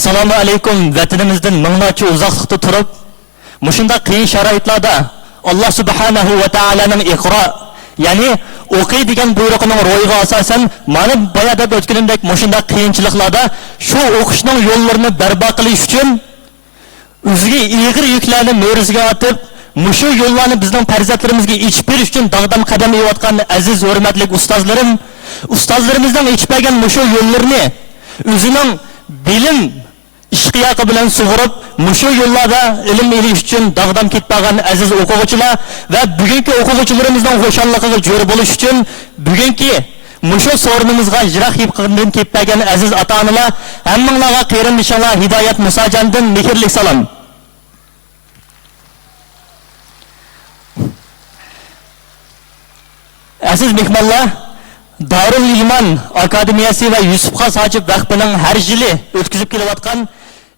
Assalomu alaykum. Vatanimizdan minglarcha uzoqlikda turib, mushunda qiyin sharoitlarda Alloh subhanahu va taolaning Iqro, ya'ni o'qiy degan buyrug'ining ro'yiga asosan mana boyada o'tganimdek mushunda qiyinchiliklarda shu o'qishning yo'llarini barpo qilish uchun o'ziga ig'ir yuklarni mo'riziga otib, mushu yo'llarni bizning farzandlarimizga ichib berish uchun dag'dam qadam qo'yayotgan aziz hurmatli ustozlarimizdan ichib bergan mushu yo'llarni o'zining bilim ishqiyaqi bilan sug'urib, mushu yo'llarda ilm olish uchun dag'dam ketmagan aziz o'quvchilar va bugungi o'quvchilarimizning xo'shalligiga jo'r bo'lish uchun bugungi mushu so'rinimizga yiroq yibqindan ketmagan aziz ota-onalar, hammanglarga qarindoshlar Hidoyat Musojondan mehrli salom. Aziz mehmonlar, Darul Iman Akademiyasi va Yusuf Xos Hojib vaqtining har yili o'tkazib kelayotgan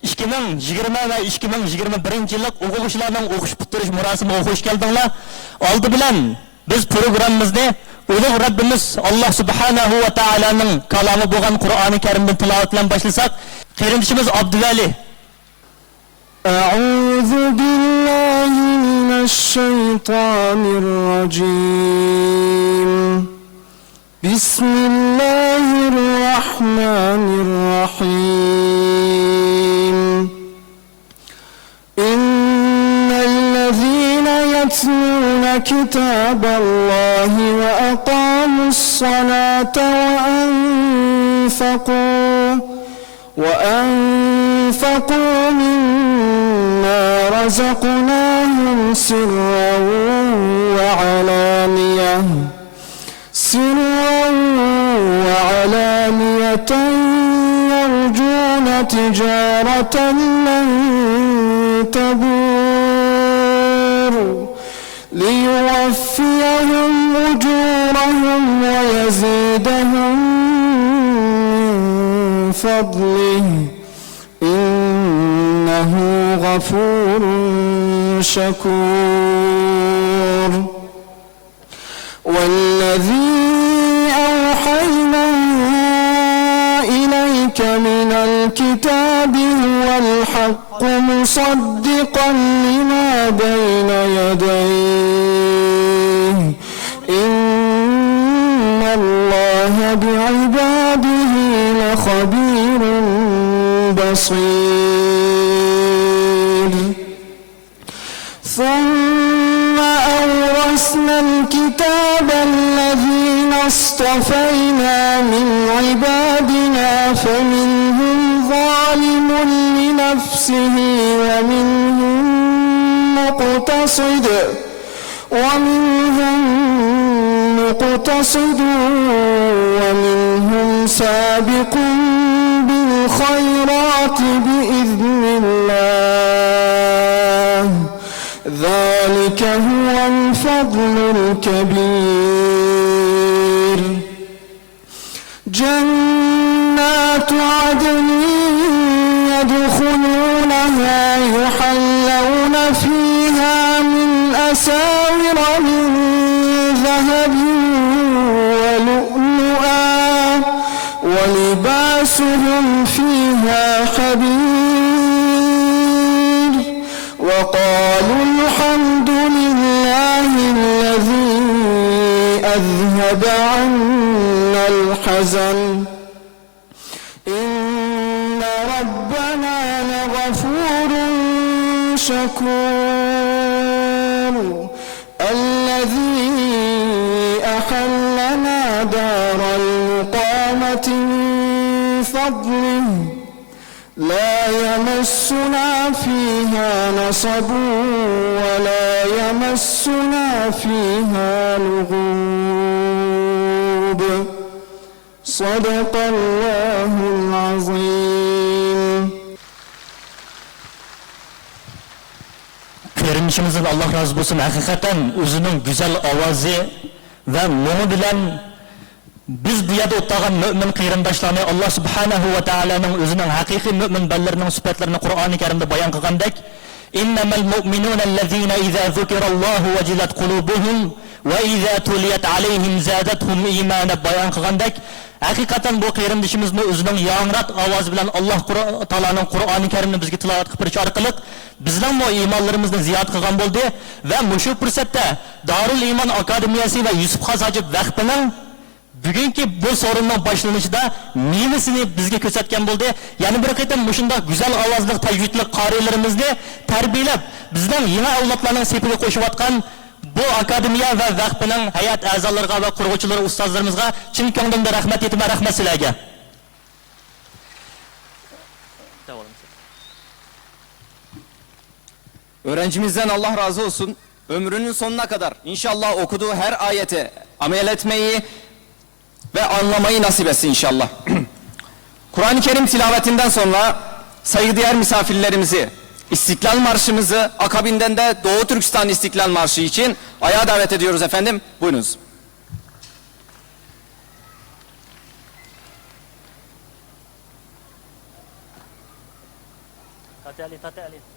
2020 va 2021 yillik o'quvchilarning o'qish bitirish murosimiga xush keldinglar. Oldi bilan biz programmamizni Ulug' Rabbimiz Alloh subhanahu va taolaning kalomi bo'lgan Qur'oni Karimdan tilovat bilan boshlasak, qarindoshimiz Abduvali. A'udhu billahi minash shaytonir rojim. Bismillahirrahmanirrahim. Innal ladhina yatluna kitaballahi wa aqamus salata wa anfaqu mimma razaqnahum sirran wa alaniyah يرجون تجارة لن تبور ليوفيهم أجورهم ويزيدهم من فضله إنه غفور شكور. والذي أوحينا إليك من الكتاب هو الحق مصدقا لما بين يديه إن الله بعباده لخبير بصير. ثم أورثنا الكتاب الذين اصطفينا من عبادنا فمنهم ظالم لنفسه ومنهم مقتصد ومنهم سابق بالخيرات بإذن الله ذلك هو الفضل الكبير. جنات عدن يدخلونها يحلون فيها من أساور من ذهب ولؤلؤا ولباسهم فيها حرير. وقالوا الحمد لله الذي أذهب عنا الحزن إن ربنا لغفور شكور. الذي أحلنا دار المقامة من فضله لا يمسنا فيها نصب ولا يمسنا فيها لغوب. صدق الله العظيم. Qarindoshimizdan Alloh rozi bo'lsin. Haqiqatan o'zining go'zal ovozi va mo'mi bilan biz bu yerda o'tgan mo'min qarindoshlarni Alloh subhanahu va taolaning o'zining haqiqiy mo'min bandalarining sifatlarini Qur'oni Karimda bayon qilgandek, İnnemel mu'minûnellezîne izâ zukirallâhu vecilet kulûbuhum ve izâ tuliyet aleyhim zâdethum îmâne bayan kılgandek, hakikaten bu qeyrindişimizni özünün yağınrat avazı bilen Allah Ta'ala'nın Kur'an-ı Kerim'ini bizge tilavat kıpırıcı arkalık bizden bu imanlarımızı ziyad kılgan buldu ve muşu fırsatda Darul İman Akademiyası ve Yusuf Xas Hacı Vakfı'nın bugünkü bu sorunun başlanışında mimesini bizge körsatgan buldu. Yani bir kayıtan muşunda güzel avazlık, tecvidlik qarilerimizni terbiyelep bizden yeni avlatlarının sepine koşuvatkan bu akademiya ve vakfının hayat azalarına ve kurguçuları, ustazlarımızga çin könglimde rahmet etime, rahmet silerge. Öğrencimizden Allah razı olsun. Ömrünün sonuna kadar inşallah okuduğu her ayeti amel etmeyi ve anlamayı nasip etsin inşallah. Kur'an-ı Kerim tilavetinden sonra saygıdeğer misafirlerimizi, İstiklal Marşımızı, akabinden de Doğu Türkistan İstiklal Marşı için ayağa davet ediyoruz efendim. Buyurunuz. Tati Ali.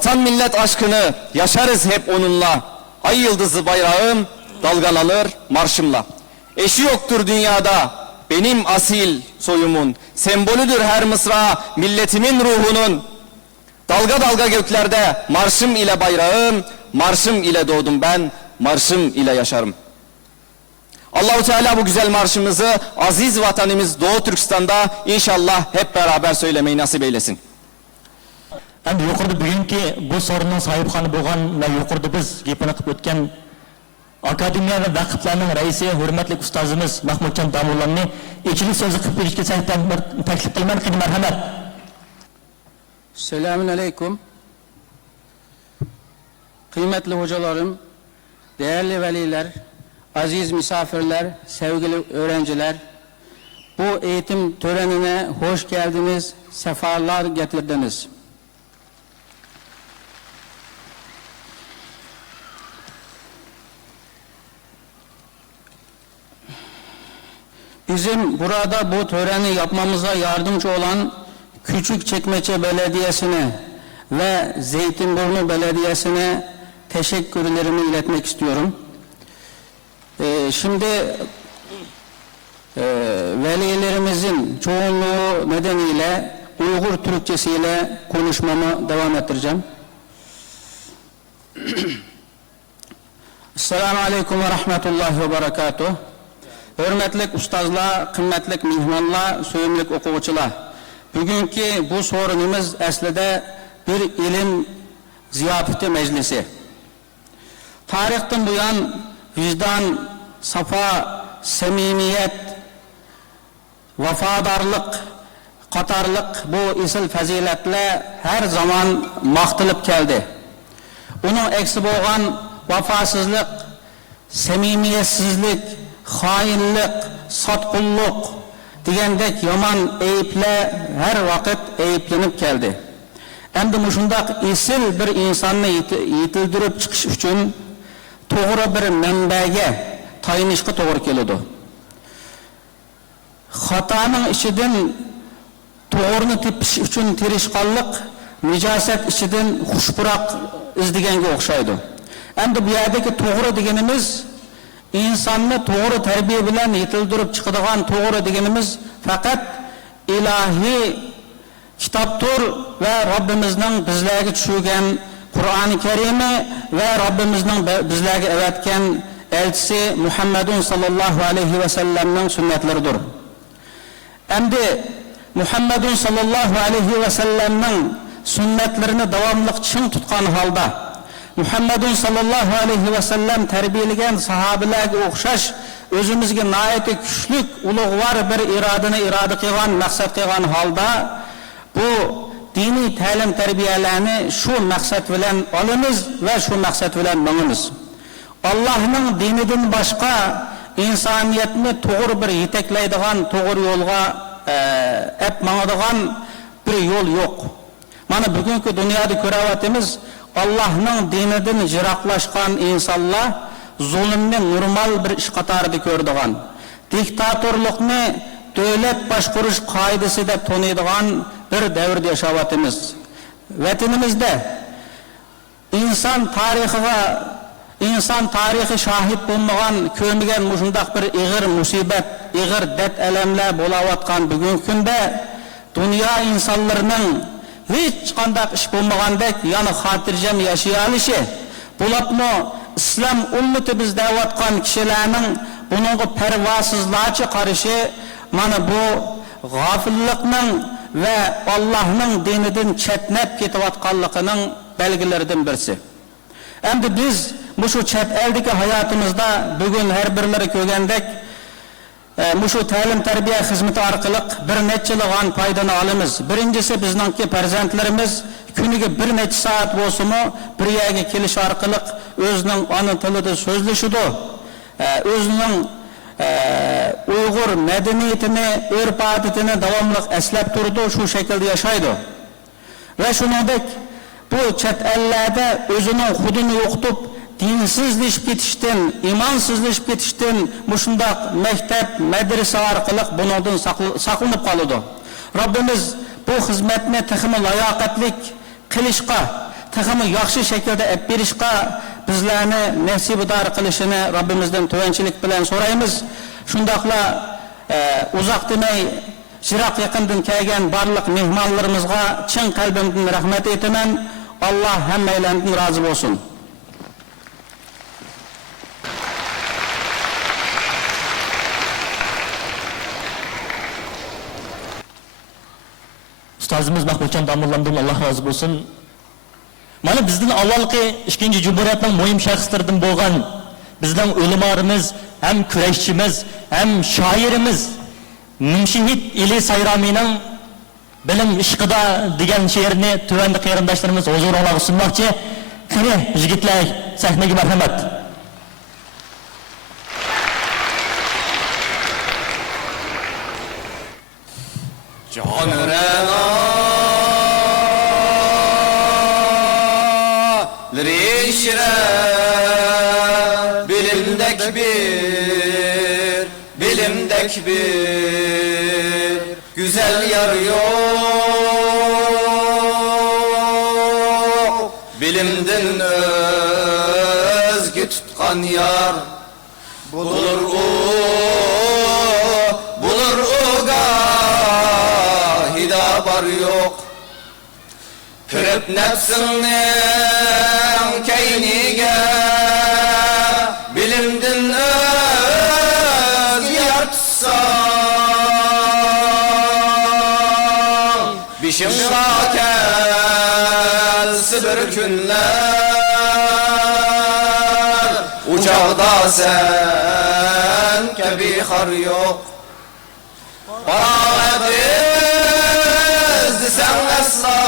Vatan millet aşkını yaşarız hep onunla. Ay yıldızı bayrağım dalgalanır marşımla. Eşi yoktur dünyada benim asil soyumun. Sembolüdür her mısra milletimin ruhunun. Dalga dalga göklerde marşım ile bayrağım, marşım ile doğdum ben, marşım ile yaşarım. Allahu Teala bu güzel marşımızı aziz vatanımız Doğu Türkistan'da inşallah hep beraber söylemeyi nasip eylesin. Endi yuqorida bugungi bu sorunning sohibxoni bo'lgan va yuqorida biz gapini qilib o'tgan akademiya va vaqflarning raisi hurmatli ustozimiz Mahmudjon Damullanni ichki so'zi qilib berishga taklif qilaman. Marhamat. Selamun aleyküm. Kıymetli hocalarım, değerli veliler, aziz misafirler, sevgili öğrenciler, bu eğitim törenine hoş geldiniz, sefalar getirdiniz. Bizim burada bu töreni yapmamıza yardımcı olan Küçükçekmece Belediyesi'ne ve Zeytinburnu Belediyesi'ne teşekkürlerimi iletmek istiyorum. Şimdi velilerimizin çoğunluğu nedeniyle Uygur Türkçesiyle konuşmamı devam ettireceğim. Esselamu Aleyküm ve Rahmetullahi ve Berekatuhu. Hürmetlik ustazlar, kıymetlik mihmanlar, söyümlük okuvchilar. Bugünkü bu sorunumuz aslida bir ilim ziyafeti meclisi. Tarihten bu yan vicdan, safa, samimiyet, vafadarlık, qatarlık bu isil faziletler her zaman maqtilib keldi. Onun eksi bo'lgan vafasızlık, samimiyetsizlik, hainlik, sotqunlik degandek yomon eyipler her vakit eyiplenip geldi. Endi mushundaq isil bir insonni yetildirib chiqish uchun to'g'ri bir manbaga tayinishga to'g'ri keladi. Xatoning ichidan to'g'rini tepish uchun tirishqonlik nijosat ichidan xushpuroq izdiganga o'xshaydi. Endi bu yerdagi to'g'ri deganimiz insonni to'g'ri tarbiya bilan yetildirib chiqadigan to'g'ri deganimiz faqat ilahiy kitobdir va Robbimizning bizlarga tushirgan Qur'oni Karimi va Robbimizning bizlarga avatgan elchisi Muhammadun sallallohu alayhi va sallamning sunnatlaridir. Endi Muhammadun sallallohu alayhi va sallamning sunnatlarini davomli chin tutgan holda Muhammadun sallallohu alayhi ve sellem terbiyeligen sahabelerge o'xshash özümüzge nayeti küçlük ulug'var bir iradini irade qilgan maqsad qilgan holda bu dini ta'lim tarbiyalarini şu maqsad bilan olamiz ve şu maqsad bilan mangimiz. Allah'ның dinidan boshqa insoniyatni to'g'ri bir yetaklaydigan to'g'ri yo'lga ep mangadigan bir yo'l yo'q. Mana bugungi dunyoda ko'ryapmiz Allah'ның dinidan jiroqlashgan insonlar zulmni normal bir ish qatorida ko'radigan, diktatorlikni davlat boshqarish qoidasi deb taniydigan bir davrda yashayapmiz. Vatanimizda inson tarihi shahid bo'lmagan, ko'rmagan mushundaq bir ig'ir musibat, ig'ir dard alamlar bo'layotgan bugungi kunda dunyo insonlarining hiç qandaq ish bo'lmagandek yana xotirjam yashay olishi, bulapmı İslam ümmeti biz davatkan kişilerinin bununla pervasızlığa qarashi mana bu g'afillikning ve Allah'ның dinidan chetnab ketayotganligining belgilerinden birisi. Endi biz bu şu chet eldeki hayatımızda bugün her birleri ko'rgandek Muşu ta'lim tarbiya xizmati orqali bir nechalig'an foydani olamiz. Birinchisi bizningki farzandlarimiz kuniga bir necha soat bo'lsa-mu bir yerga kelish orqali o'zining ona tilida so'zlashadi. O'zining Uyg'ur madaniyatini, urf-odatini davomli eslab turdi, shu shaklda yashaydi. Va shuningdek bu chet ellarda o'zining hududini yo'qotib dinsizleşip ketishdan, imansizleşip ketishdan mushundaq maktab, madrasa orqali bundan saqlanib qoladi. Rabbimiz bu xizmatni texmi layoqatlik qilishga, texmi yaxshi shaklda olib berishga bizlarni nasibador qilishini Rabbimizdan tuvanchilik bilan so'raymiz. Shundaqla uzoq demay Jiroq yaqindan kelgan barliq mehmonlarimizga chin qalbimdan rahmat etaman. Alloh hammalardan rozi bo'lsin. Ustozimiz Mahmudjon Domullamdan Alloh rozi bo'lsin. Mana bizning avvalgi 2-Cumhuriyetning muhim shaxslaridan bo'lgan bizning ulamolarimiz, ham kurashchimiz, ham shoirimiz Nimshihid ili Sayramining bilim ishqida degan she'rini tuvanda qarindoshlarimiz huzuringizga sunmoqchi. Qani yigitlar, sahnaga marhamat. Bilimdek bir güzel yar yok, bilimden özgü tutkan yar bulur o gahida bar yok. Kırıp nefsinin keynige bilimden Bişimda kelsi bir günler Uçağda sen kebi har yok Paravet sen esla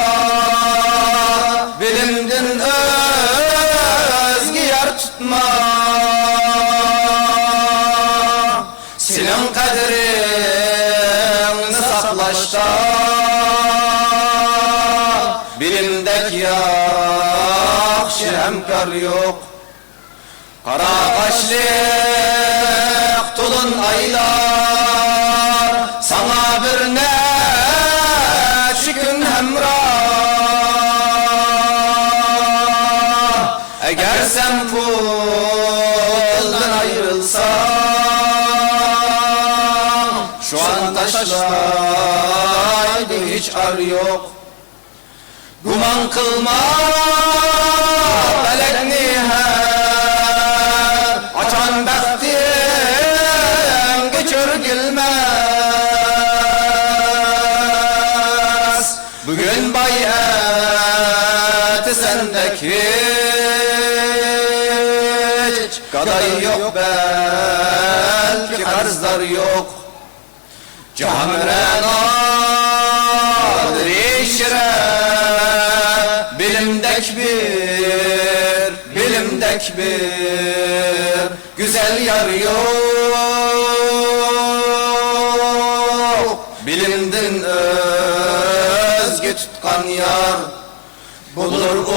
Bilimdin özgü yer tutma Senin kadrini saklaşta Bilimdek yaxşı hemkar yok Kara kaşlık tulun aylar Sana bir neçi gün hemrah Eğer sen puldan ayrılsan Şu an taşlaydı hiç ar yok Guman kılma felekni her Açan bektin geçür gilmez Bugün bayeti sendeki hiç Gaday yok belki karzlar yok Camren adır işre Bilimdek bir güzel yar yok Bilimden özgü tutkan yar Bulur o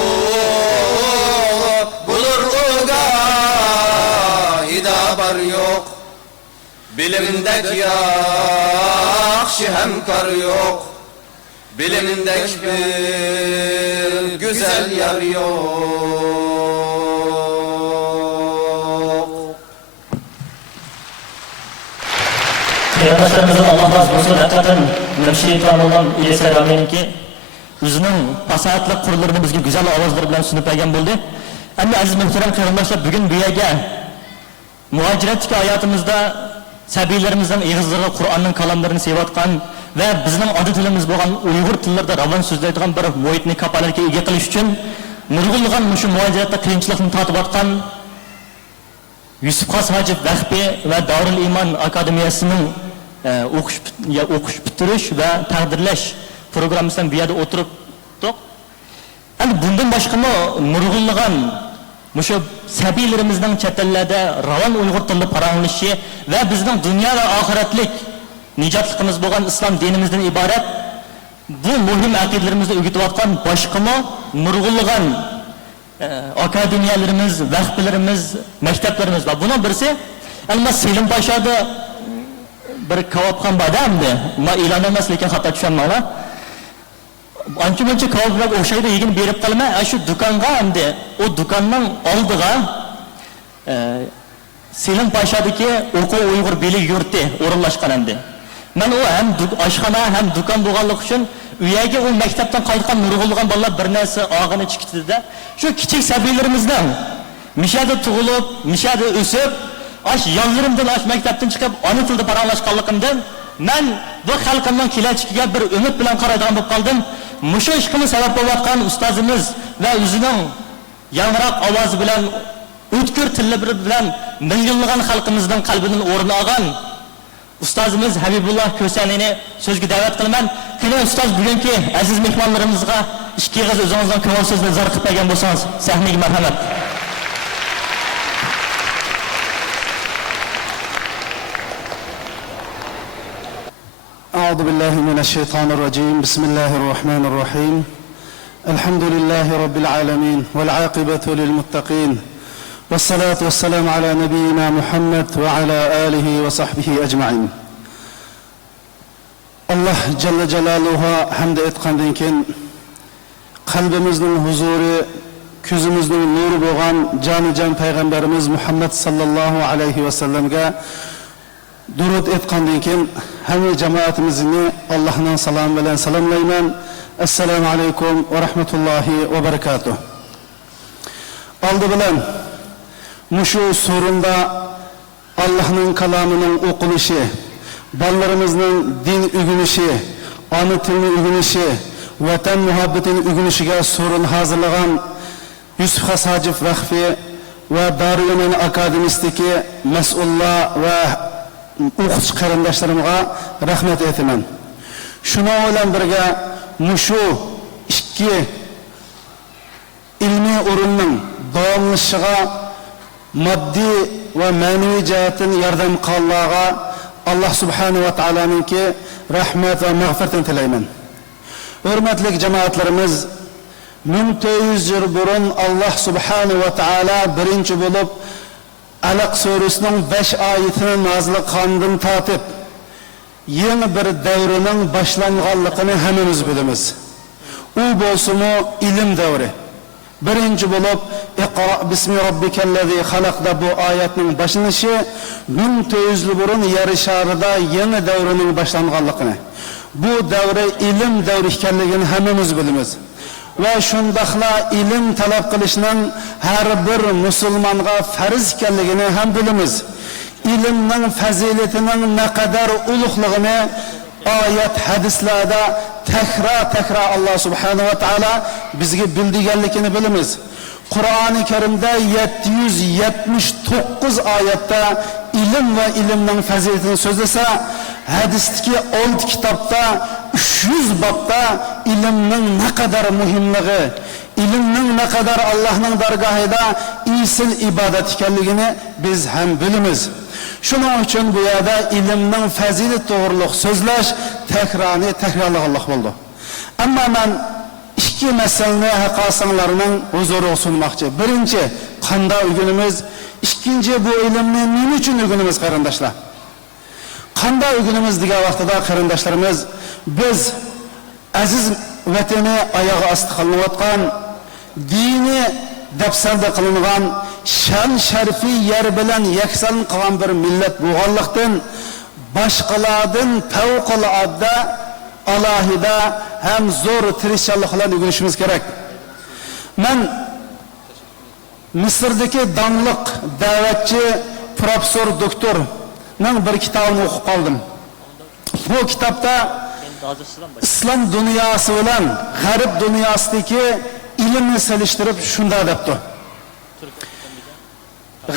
gahida bar yok Bilimdek yaxşı hemkar yok Bilimdek bir güzel yar yok Qarindoshlarimiz Alloh rozi bo'lsin. Haqiqatan Nimshihid olan ili Sayraminiki o'zining fasohatli qurlarini bizga go'zal ovozlar bilan sunib bergan bo'ldi. Endi aziz muhtaram qarindoshlar, bugun bu yerga muhojiratdagi hayotimizda sabiylarimizdan ig'izlariga Qur'onning kalamlarini sevayotgan ve bizning odatilimiz bo'lgan Uyg'ur tillarida ravon so'zlaydigan bir muhitni kapolatga ega qilish uchun nurg'unlagan shu muhojiratda qiyinchilikni tortayotgan Yusuf Xos Hojib Vahbi ve Darul Iman Akademiyasining o'qish bitirish va taqdirlash programmasidan bu yerda o'tiribdik. Endi bundan boshqa nurg'unlagan Muşu sabilerimizden çetelerde ravan Uygur tilli paranlışı ve bizden dünya ve ahiretlik nicatlıkımız boğan İslam dinimizden ibaret bu muhim akidelerimizde ügütüvatkan başkımı nurgulluğan akademiyalarımız, vahbilerimiz, mekteplerimiz var. Buna birisi Elmas Selim Paşa'da bir kavapkan badamdı. Ma ilan olmaz lekin hatta düşen mala. ancha-muncha kebablarga o'xshaydi, yegin berib qolaman. Shu do'konga endi o do'konning oldiga Selim Pashadagi O'quv Uyg'ur Beli yurti o'rinlashgan endi. Men o ham oshxona ham do'kon bo'lganligi uchun uyaga o maktabdan qaytgan nurg'ulgan bolalar bir narsa og'ini chiqdida, shu kichik sabilarimizdan mishada tug'ilib, mishada o'sib, yonlarimdan maktabdan chiqib ona tilda paranglashganligimdan men bu xalqimning kelajagiga bir umid bilan qaraydigan bo'lib qoldim. Mushu ishqimiz sabab bo'layotgan ustozimiz va o'zining yangroq ovozi bilan o'tkir tili bilan millionlagan xalqimizning qalbidan o'rin olgan ustozimiz Habibulloh Ko'sanini so'zga da'vat qilaman. Qani ustoz bugungi aziz mehmonlarimizga ikki og'iz o'zingizdan ko'ngil so'zni zarqib bergan bo'lsangiz, sahnaga marhamat. أعوذ بالله من الشيطان الرجيم بسم الله الرحمن الرحيم الحمد لله رب العالمين والعاقبة للمتقين والصلاة والسلام على نبينا محمد وعلى آله وصحبه أجمعين الله جل جلاله حمد etqandan keyin qalbimizning huzuri, ko'zimizning nuri bo'lgan jonijon payg'ambarimiz Muhammad sallallohu alayhi va sallamga durud etqandan keyin hamma jamoatimizni Allohning salom bilan salomlayman. Assalomu alaykum va rahmatullohi va barakatuh. Oldi bilan mushu sorunda Allohning kalomining o'qilishi, balalarimizning din o'rganishi, ona tilini o'rganishi, vatan muhabbatini o'rganishiga sorun hazırlagan Yusuf Hasajif Vakfi va Darul Akademistiki mas'ullar va o'quvchi qarindoshlarimga rahmat aytaman. Shuna bilan birga mushu ikki ilmiy o'rinning davomlashishiga moddiy va ma'naviy jihatdan yordam qilganlarga Alloh subhanahu va taoloninki rahmat va mag'firatini tilayman. Hurmatli jamoatlarimiz, 1400 yil burun Alloh subhanahu va taolo birinchi bo'lib Alaq surasining 5 oyatini nozil qilgandan tortib yangi bir davrining boshlanganligini hammamiz bilamiz. U bo'lsa-mu ilm davri. Birinchi bo'lib Iqro bismi robbikallazi xalaqda bu oyatning boshlanishi 1400 yil burun yer sharida yangi davrining boshlanganligini. Bu davri ilm davri ekanligini hammamiz bilamiz. Ve şundaqla ilim talab qilishning har bir musulmonga farz ekanligini ham bilamiz. Ilimning fazilatining ne kadar ulug'ligini oyat hadislarda takrar Allah subhanahu va taolo bizga bildirganligini bilamiz. Qur'oni Karimda 779 oyatda ilim ve ilimning fazilatini so'zlasa, hadisdagi 6 kitobda 300 babda ilimning ne kadar muhimligi, ilimning ne kadar Allah'ның dargahida isil ibadet ekanligini biz ham bilamiz. Shuning uchun bu yerda ilimning fazilat to'g'riliq so'zlash takrorlaganlik bo'ldi. Ammo men ikki masalani haqosanlarning huzuriga sunmoqchi. Birinchi, qanday o'rganamiz? Ikkinchi, bu ilimni nima uchun o'rganamiz qarindoshlar? Qanday o'rganamiz degan vaqtida qarindoshlarimiz, biz aziz vatani oyog'i osti qilinayotgan, dini dafsarda qilingan, shon sharifi yer bilan yakson qilgan bir millat bo'lganlikdan boshqalardan favqulodda alohida ham zo'r tirishchilik bilan o'rganishimiz kerak. Men Misrdagi donliq da'vatchi professor doktor ning bir kitobini o'qib qoldim. Bu kitobda islom dunyosi bilan g'arb dunyosidagi ilmni solishtirib shunday debdi.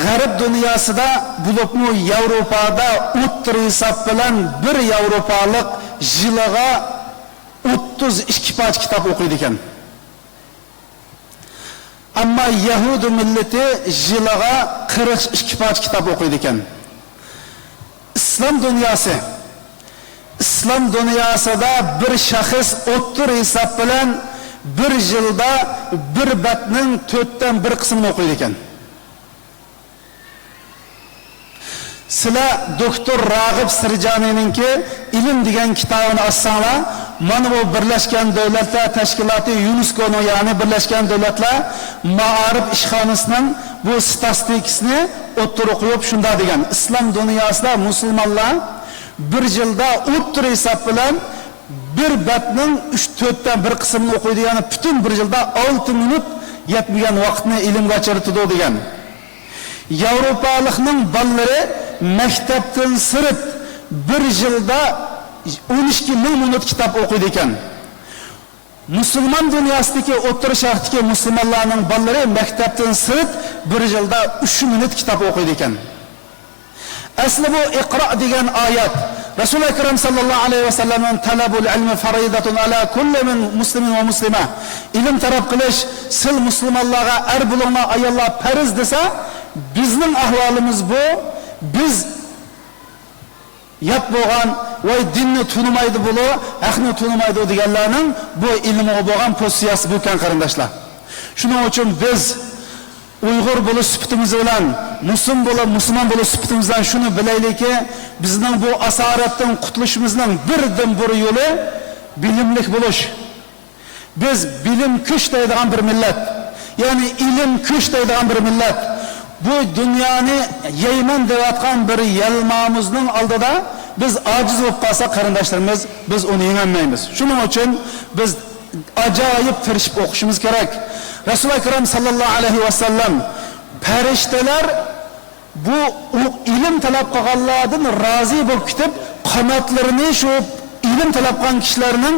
G'arb dunyosida bo'libmi Yevropada o'ttir hisob bilan bir yevropalik yiliga 32 paj kitob o'qiydi ekan. Ammo Yahudi millati yiliga 42 paj kitob o'qiydi ekan. İslam dünyasida bir shaxs o'ttir hisob bilan bir yilda bir batning 4dan 1 qismini o'qiydi ekan. Sizlar doktor Rag'ib Sirjonininki ilm degan kitobini olsanglar, mana bu Birleşken Devletler Teşkilatı UNESCO'nun yani Birleşken Devletler Maarif İşhanısının bu statistikini o'ttirib qo'yib shunda degan islom dunyosida musulmonlar bir yilda o'ttir hisob bilan bir batning 3-4dan bir qismini o'qiydi, ya'ni butun bir yilda 6 minut yetmagan vaqtni ilmga chiritdi degan. Yevropalikning ballari maktabdan sirt bir yilda 12 ming minut kitob o'qiydi ekan. Musulmon dunyosidagi o'rta sharqdagi musulmonlarning ballari maktabdan sirt bir yilda 3 minut kitob o'qiydi ekan. Asli bu iqro degan oyat Rasul Akram sallallohu alayhi va sallamning talabul ilmi faridatun ala kulli muslimin va muslima. Ilm talab qilish sil musulmonlarga er bulunma ayollar farz desa, bizning ahvolimiz bu. Biz yap bo'lgan va dinni tunumaydi bulu, haqni tunumaydi deganlarning bu ilmi bo'lgan pozitsiyasi bu kan qarindoshlar. Shuning uchun biz Uyg'ur bo'lish sifatimiz bilan, musulmon bo'lish sifatimiz bilan shuni bilaylikki, bizning bu asoratdan qutulishimizning birdan bir yo'li bilimlik bo'lish. Biz bilim kuch deydigan bir millat, ya'ni ilm kuch deydigan bir millat. Bu dunyoni yeyman deyotgan bir yalmamizning oldida biz ojiz bo'lib qolsak qarindoshlarimiz, biz uni yengolmaymiz. Shuning uchun biz ajoyib tirishib o'qishimiz kerak. Rasul Akram sallallohu alayhi va sallam farishtalar bu ilm talab qilganlardan rozi bo'lib ketib, qanotlarini shu ilm talab qilgan kishilarning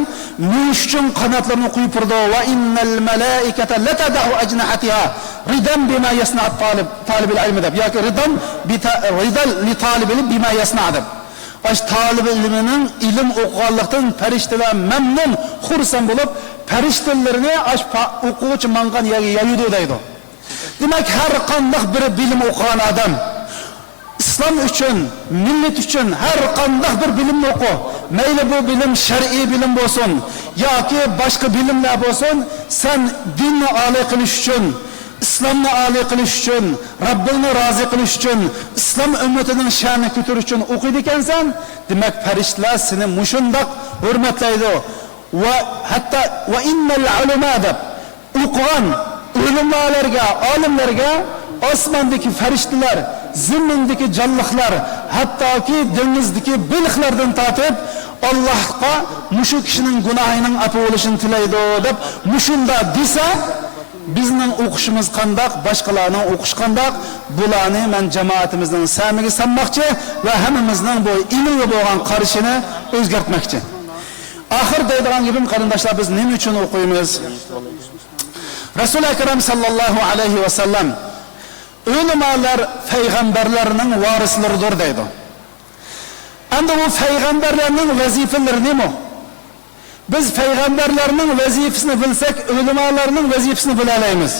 minish uchun qanotlarini qo'yib turdi. Va innal malaikata latadahu ajnahatiha ridan bima yasna talibul ilm deb yoki ridan li talibil bima yasna deb. Talib ilmining ilm o'qiganlikdan farishtalar mamnun, xursand bo'lib, farishtalarni o'quvchi mangan yayidi deydi. Demak, har qanday bir bilim o'qigan odam islom uchun, millat uchun har qanday bir bilimni o'qi. Mayli bu bilim shar'iy bilim bo'lsin yoki boshqa bilimlar bo'lsin, sen dinni oliy qilish uchun, islomni oliy qilish uchun, Rabbini rozi qilish uchun, islom ummatining sha'nini ko'tarish uchun o'qiydi ekansan, demak farishtalar seni mushundoq hurmatlaydi. Va hatto va innal ulama deb o'qigan ulamolarga, olimlarga osmondagi farishtalar, zimindagi jonliqlar, hattoki dengizdagi baliqlardan tortib Allohga mushu kishining gunohining afu bo'lishini tilaydi deb mushunda desa, bizning o'qishimiz qandoq, boshqalarning o'qish qandoq, bularni men jamoatimizning samiga sanmoqchi va hammamizning bu ilmga bo'lgan qarashini o'zgartmoqchi. Oxir deydigan gapim qarindoshlar, biz nima uchun o'qiymiz? Rasul Akram sallallohu alayhi va sallam ulamolar payg'ambarlarning varislaridir deydi. Endi bu payg'ambarlarning vazifalari nima? Biz payg'ambarlarning vazifasini bilsak, ulamolarning vazifasini bila olamiz.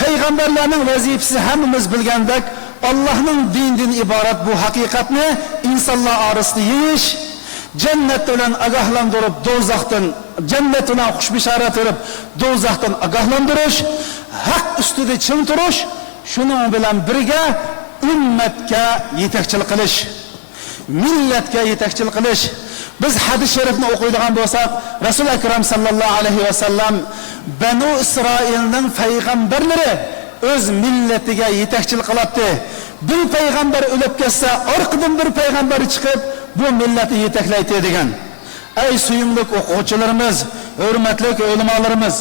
Payg'ambarlarning vazifasi hammamiz bilgandek, Allohning dinidan iborat bu haqiqatni insonlar orasida yeyish, jannat bilan ogohlantirib, do'zaxdan jannat bilan xushbishorat berib, do'zaxdan ogohlantirish, haq ustida ching turish, shuning bilan birga ummatga yetakchilik qilish, millatga yetakchilik qilish. Biz hadis sharifni o'qiydigan bo'lsak, Rasul Akram sallallohu alayhi va sallam Banu Isroilning payg'ambarlari o'z millatiga yetakchilik qiladi. Bir payg'ambar o'lib ketsa, orqadan bir payg'ambar chiqib bu millatni yetaklaydi degan. Ey suyimli o'quvchilarimiz, hurmatli ulamolarimiz,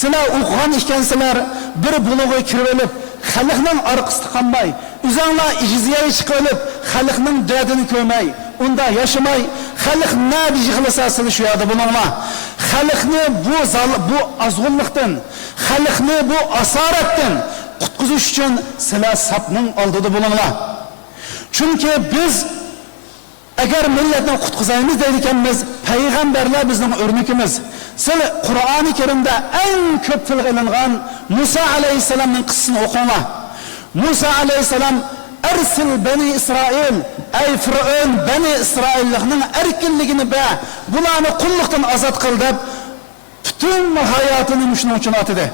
sizlar o'qigan ekansizlar, bir bulug'ga kirib olib, xalqning orqasida qolmay, o'zinglar ijziyaga chiqib, xalqning dardini ko'rmay, unda yashamay, xalq nima yig'lasa sizlar shu yerda bo'linglar. Xalqni bu azg'unlikdan, xalqni bu asoratdan qutqizish uchun sizlar safning oldida bo'linglar. Chunki biz agar millatni qutqizaymiz deydiganmiz, payg'ambarlar bizning o'rnakimiz. Siz Qur'oni Karimda eng ko'p tilg'ilingan Musa alayhisolamning qissasini o'qinglar. Musa alayhisolam arsil bani Isroil, ay Fir'aun bani Isroillikning erkinligini bularni qulluqdan ozod qil deb butun hayotini shuning uchun atadi.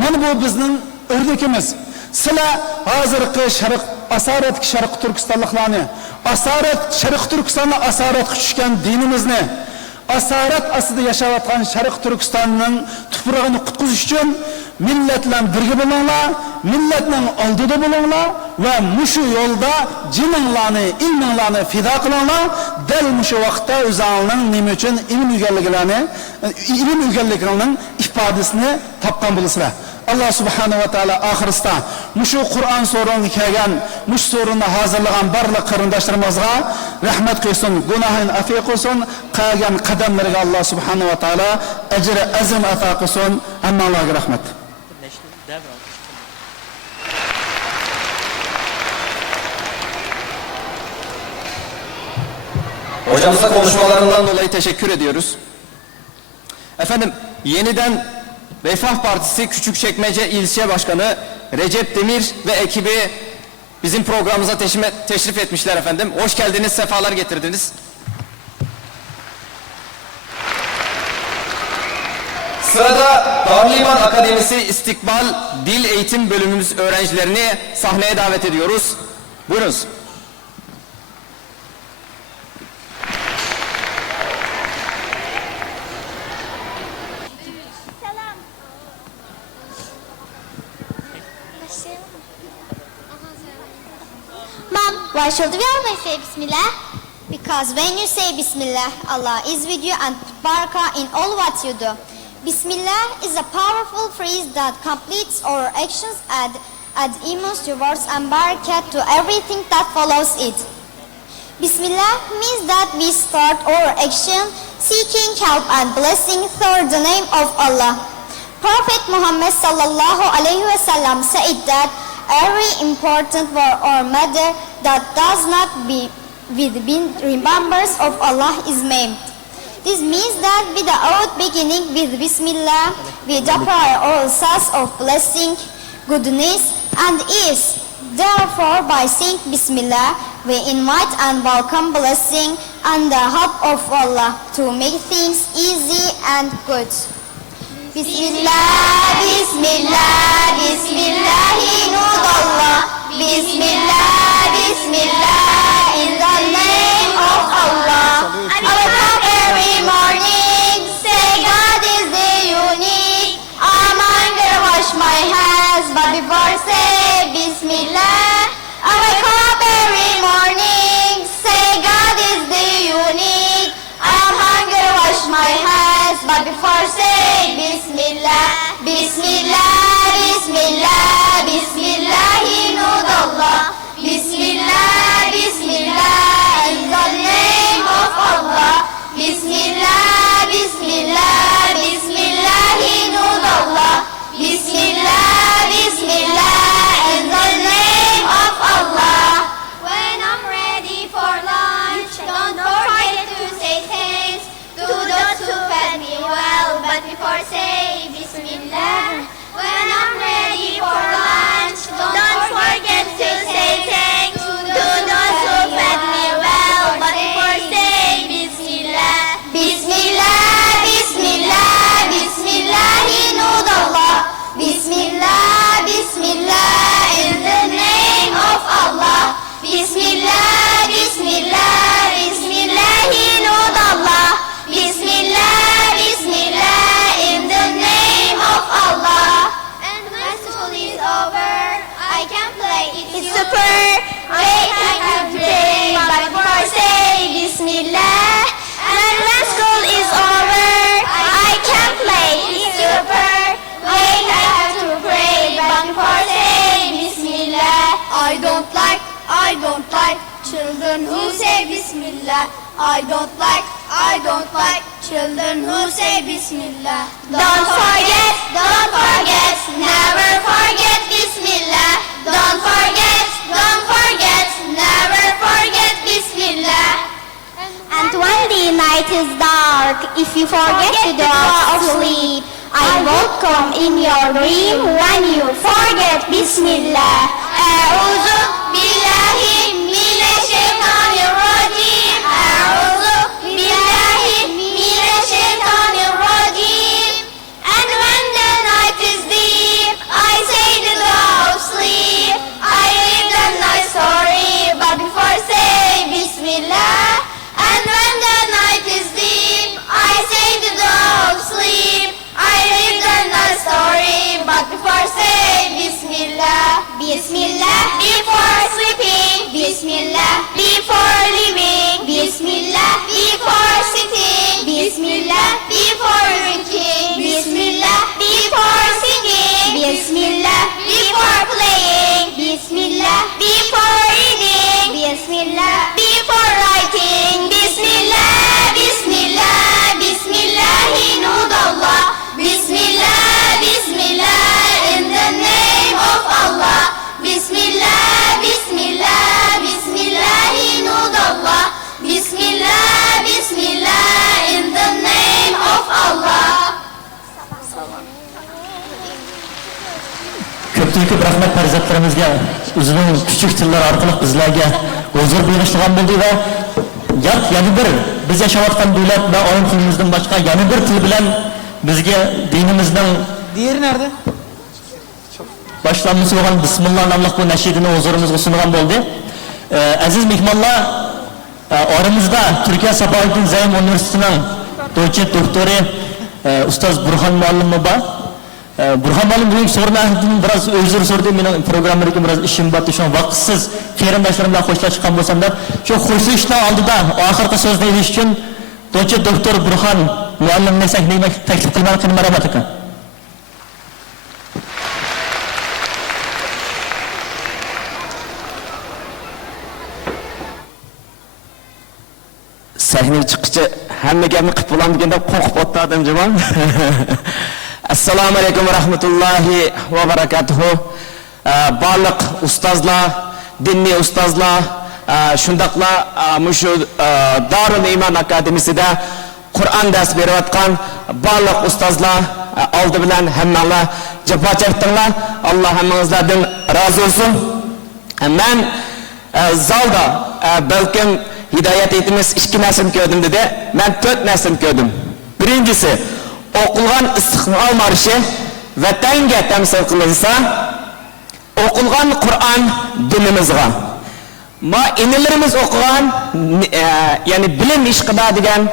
Mana bu bizning o'rnakimiz. Sizlar hozirgi asoratga sharq Turkistonliklarni, asorat sharq Turkistonni asoratga tushgan dinimizni, asaret asıda yaşayotgan Şarkı Türkistan'ın tuprağını kutkuzuş için milletler birge bulunlar, milletlerin aldıda bulunlar ve muşu yolda cinanlarını, ilminlarını fida kılanlar del muşu vakitte özağının nime için ilim ügelliklerinin ifadesini tapkan bulurlar. Allah subhanahu wa ta'ala ahirista muşu Kur'an sorunu kelgen, muş sorunu hazırlayan barlık kırındaşlarımızga rahmet kılsın, günahın afiye kılsın, kaygan kademlerine Allah subhanahu wa ta'ala ecre azim ata kılsın. Amma Allah'a rahmet. Hocamıza konuşmalarından dolayı teşekkür ediyoruz. Efendim, yeniden Refah Partisi Küçükçekmece İlçe Başkanı Recep Demir ve ekibi bizim programımıza teşrif etmişler efendim. Hoş geldiniz, sefalar getirdiniz. Sırada Darliman Akademisi İstikbal Dil Eğitim Bölümümüz öğrencilerini sahneye davet ediyoruz. Buyurunuz. Mom, why should we always say Bismillah? Because when you say Bismillah, Allah is with you and put barakah in all what you do. Bismillah is a powerful phrase that completes our actions and adds immense rewards and barakah to everything that follows it. Bismillah means that we start our action seeking help and blessing through the name of Allah. Prophet Muhammad sallallahu alaihi wasallam said that every important word or matter that does not be within remembrance of Allah is maimed. This means that without beginning with Bismillah, we deprive ourselves of blessing, goodness, and ease. Therefore, by saying Bismillah, we invite and welcome blessing and the help of Allah to make things easy and good. Bismillah, Bismillah, Bismillahi nudallah. Bismillah, Bismillah, in the name of Allah. I wake up every morning, say God is the unique. I'm gonna wash my hands, but before say Bismillah. I wake up every morning, say God is the unique. I'm gonna wash my hands, but before say Bismillah, Bismillah, Bismillah, Bismillahi nudallah. Bismillah, Bismillah, in the name of Allah. Bismillah, Bismillah, Bismillahi nudallah. Bismillah, Bismillah, in the name of Allah. When I'm ready for lunch, don't forget to say thanks to those who fed me well, but before say Bismillah. When I'm ready for lunch, don't forget to say thanks to those who fed me well, but before say Bismillah. Bismillah, Bismillah, Bismillahi nudallah. Bismillah, Bismillah, in the name of Allah. Bismillah, Bismillah, Bismillahi nudallah. Bismillah, Bismillah, in the name of Allah. And when school is over, I can play it's super. Wait, I can play, but before say Bismillah. And when school is over, I can play it's super. Wait, I have to pray, but before say Bismillah. I don't like children who say Bismillah. I don't like children who say Bismillah. Don't forget, never forget Bismillah. Don't forget, never forget Bismillah. And when the night is dark, if you forget to go to sleep, I won't come in your dream when you forget Bismillah. A'udhu billahi minash shaitanir rajim. A'udhu billahi minash shaitanir rajim. And when the night is deep, I say the dua of sleep. I read the night story, but before say Bismillah. And when the night is deep, I say Bismillah. Bismillah before sleeping. Bismillah before living. Bismillah before sitting. Bismillah before drinking. Bismillah before singing. Bismillah before playing. Bismillah before eating. Bismillah before writing. Bismillah, Bismillah, Bismillahirrahmanirrahim. Bismillah, Bismillah, in the name of Allah. Bismillah, Bismillah, Bismillahirrahmanirrahim. Bismillah, Bismillah, in the name of Allah. Ko'pdan-ko'p rahmat farzandlarimizga o'zining kichik tillar orqali bizlarga huzur berishgan bo'ldi va yana bir biz yashayotgan davlat va olim tilimizdan boshqa yana bir til bilan bizga dinimizning Diğeri nerede? boshlanmasi bo'lgan Bismillah nomli bu nashidini huzurimizga sungan bo'ldi. Aziz mehmonlar, oramizda Turkiya Sabahattin Zaim Universitetining doçent doktori ustoz Burxon muallim bor. Burxon muallim bugun so'rlardan biroz o'zir so'rdi. Mening programmamga biroz ishim bor, shu vaqtsiz qarindoshlarim bilan xo'shlashgan bo'lsam deb, shu xo'shlashishdan oldida oxirgi so'zni eshitish uchun doçent doktor Burxon muallimni sahnaga taklif qilmoqchiman. Marhamat aka. Sahne çıkıcı hem de gelme kıpılan degende korkup otladım cemam. Assalamu alaikum ve rahmetullahi ve berekatuhu. Barlık ustazlar, dinli ustazlar, şundakla muşu Darul İman Akademisi de Kur'an ders verivatkan barlık ustazlar aldı bilen hemmeler cefa çektinler. Allah hemmenizlerden razı olsun. Ben zalda belki hidayet eğitimiz iki neslim gördüm dedi. Ben 4 neslim gördüm. Birincisi, okulgan istiqlal marşı vatanga temsil kılınsa, okulgan Kur'an dinimizga. Ma inilerimiz okugan, yani bilim işkıda degen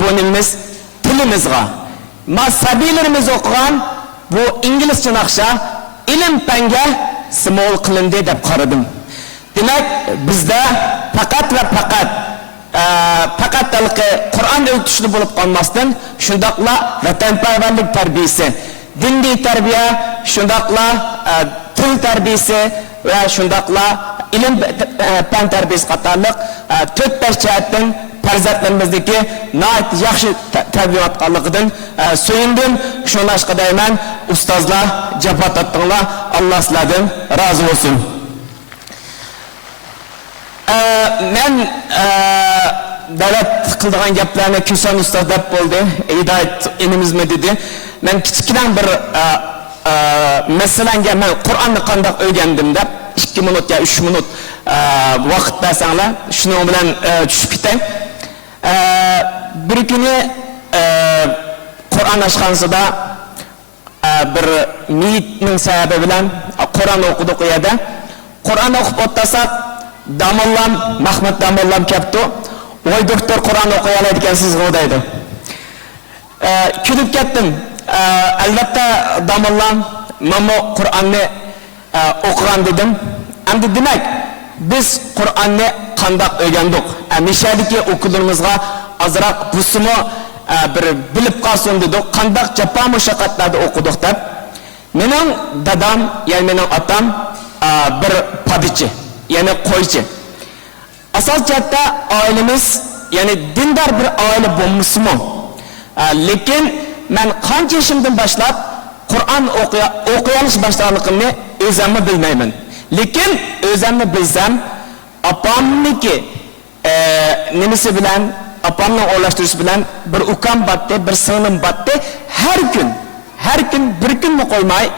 bu inimiz tilimizga. Ma sabilerimiz okugan, bu İngilizce nakşa ilim penge simol kılındı dep karadım. Demek bizde fakat ve fakat Kur'an öğütüşlü bulup kalmasın, şundakla vatanperverlik terbiyesi, dini terbiye, şundakla til terbiyesi ve şundakla ilim pen terbiyesi katarlık 4-5 cihetten farzatlarımızdaki nait yaxşı terbiye atkallıkıdın söyündüm. Şunu aşkı dayman ustazlar, cepat attığına Allah sizlerden razı olsun. Men davlat qildigan gaplarni Kusan ustoz deb bo'ldi. Hidayat inimizmi dedi. Men kichikdan bir masalanga men Qur'onni qanday o'rgandim deb 2 minut ya 3 minut vaqt bersanglar, shuning bilan tushib ketay. Bir kuni Qur'on ochqansida bir miyitning sababi bilan Qur'on o'qidik u yerda. Qur'on o'qib o'tsaq Damallam, Mahmud Damallam kaptu. Oy doktor Kur'an okuyalay ekansiz deydi. Külüp kettim. Albatta Damallam, Mamo Kur'an'ni okugan dedim. Endi demek biz Kur'an'ni qandaq öğrendik. Nishadiki okuduğumuzga azırak busumu bir bilip qalsın dedik. Qandaq japa mushaqqatlarda okudik deb. Mening dadam, yani mening atam bir padichi. Yani koyucu. Asal cihatta ailemiz, yani dindar bir aile bulmuşum. Lekin ben kaç yaşımdan başlap Kur'an okuyalış başlanıkını özümü bilmeyim. Lekin özümü bilsem, apamniki nemisi bilen, apamla uğraştırışı bilen bir ukam battı, bir sığınım battı. Her gün bir gün mü koymay,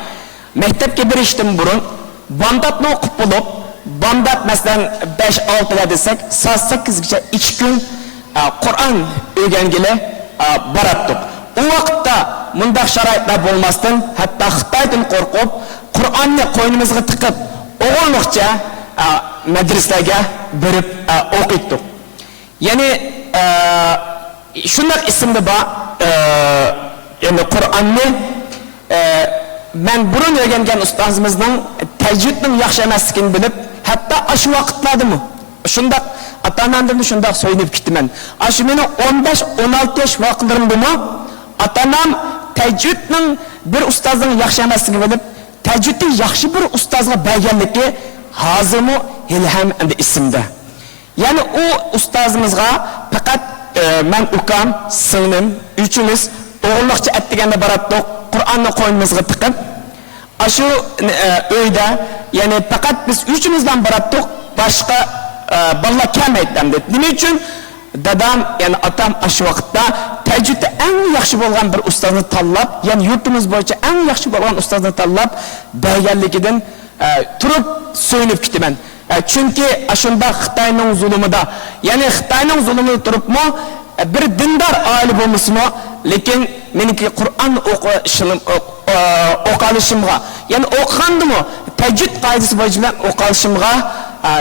mektepke bir iştim burun, bandatını okup bulup, Bandat mesela 5-6 desek, saat 8 2 gün Kur'an öğrengile barattık. O vakitte mundaq şarayitler bulmasın, hatta Xitaydan korkup, Kur'an'ı koynumuzga tıkıp, oğulluqça medreslerge berip okuyttuk. Yani şundak isimde ba, yani Kur'an'ı ben burun öğrengen ustazımızın tecrübünün yaxşı emasligini bilip, hatta aşı vakitladı mı? Şundak, atanamdan şundak soyunup gittim ben. Aşı benim 15-16 yaş vakitlerimdi mi? Atanam tecrübünün bir ustazın yaxşı emasligini bilip, tecrübü yaxşı bir ustazga bergenligi hazır mı? Hilham endi isimde. Yani o ustazımızga fakat ben ukam, singlim, üçümüz oğulluqcha etdigende baratdık, Kur'an'ı koynumuzga tıkıp, aşı öyde, yani fakat biz üçümüzden baratdık, başka balla kelmeydi. Nime için? Dadam, yani atam aşı vakitte tecrübde en yaxşı bolgan bir ustazni tanlap, yani yurtumuz boyunca en yaxşı bolgan ustazni tanlap, bergenligidan turup söyleyip gittim. Çünkü aşında Xitayning zulümüde, yani Xitayning zulümü turup mu, bir dindar aile bulmuş mu, lekin meniki Kur'an oqalışımga, yani oqandı mı, tecrüd qaydası boyunca oqalışımga,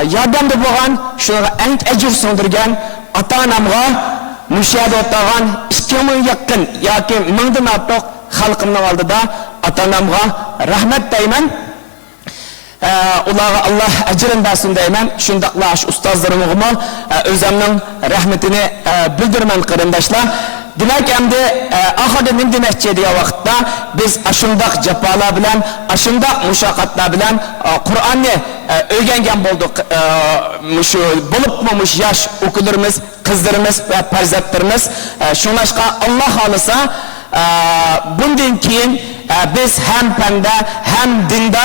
yardımda bolgan, şuna en ecir söndürgen, ata-anamga, müşahede otağan, 2000 yakın, yaki 1000'den artıq halkımın aldıda, ata-anamga rahmet deymen. Ulağa Allah ecrin versin deymen. Şundaqla ustazlarımıgıma özümün rahmetini bildirmen kırındaşlar. Demek hem de ahirde ne demekçi diye vakitte biz aşındak cepalar bilen, aşındak muşakkatlar bilen Kur'an'ı öğrengen bulduk. Bulup mu yaş okularımız, kızlarımız ve perzatlarımız. Şunaşka Allah halısa bundan keyin biz hem pende hem dinde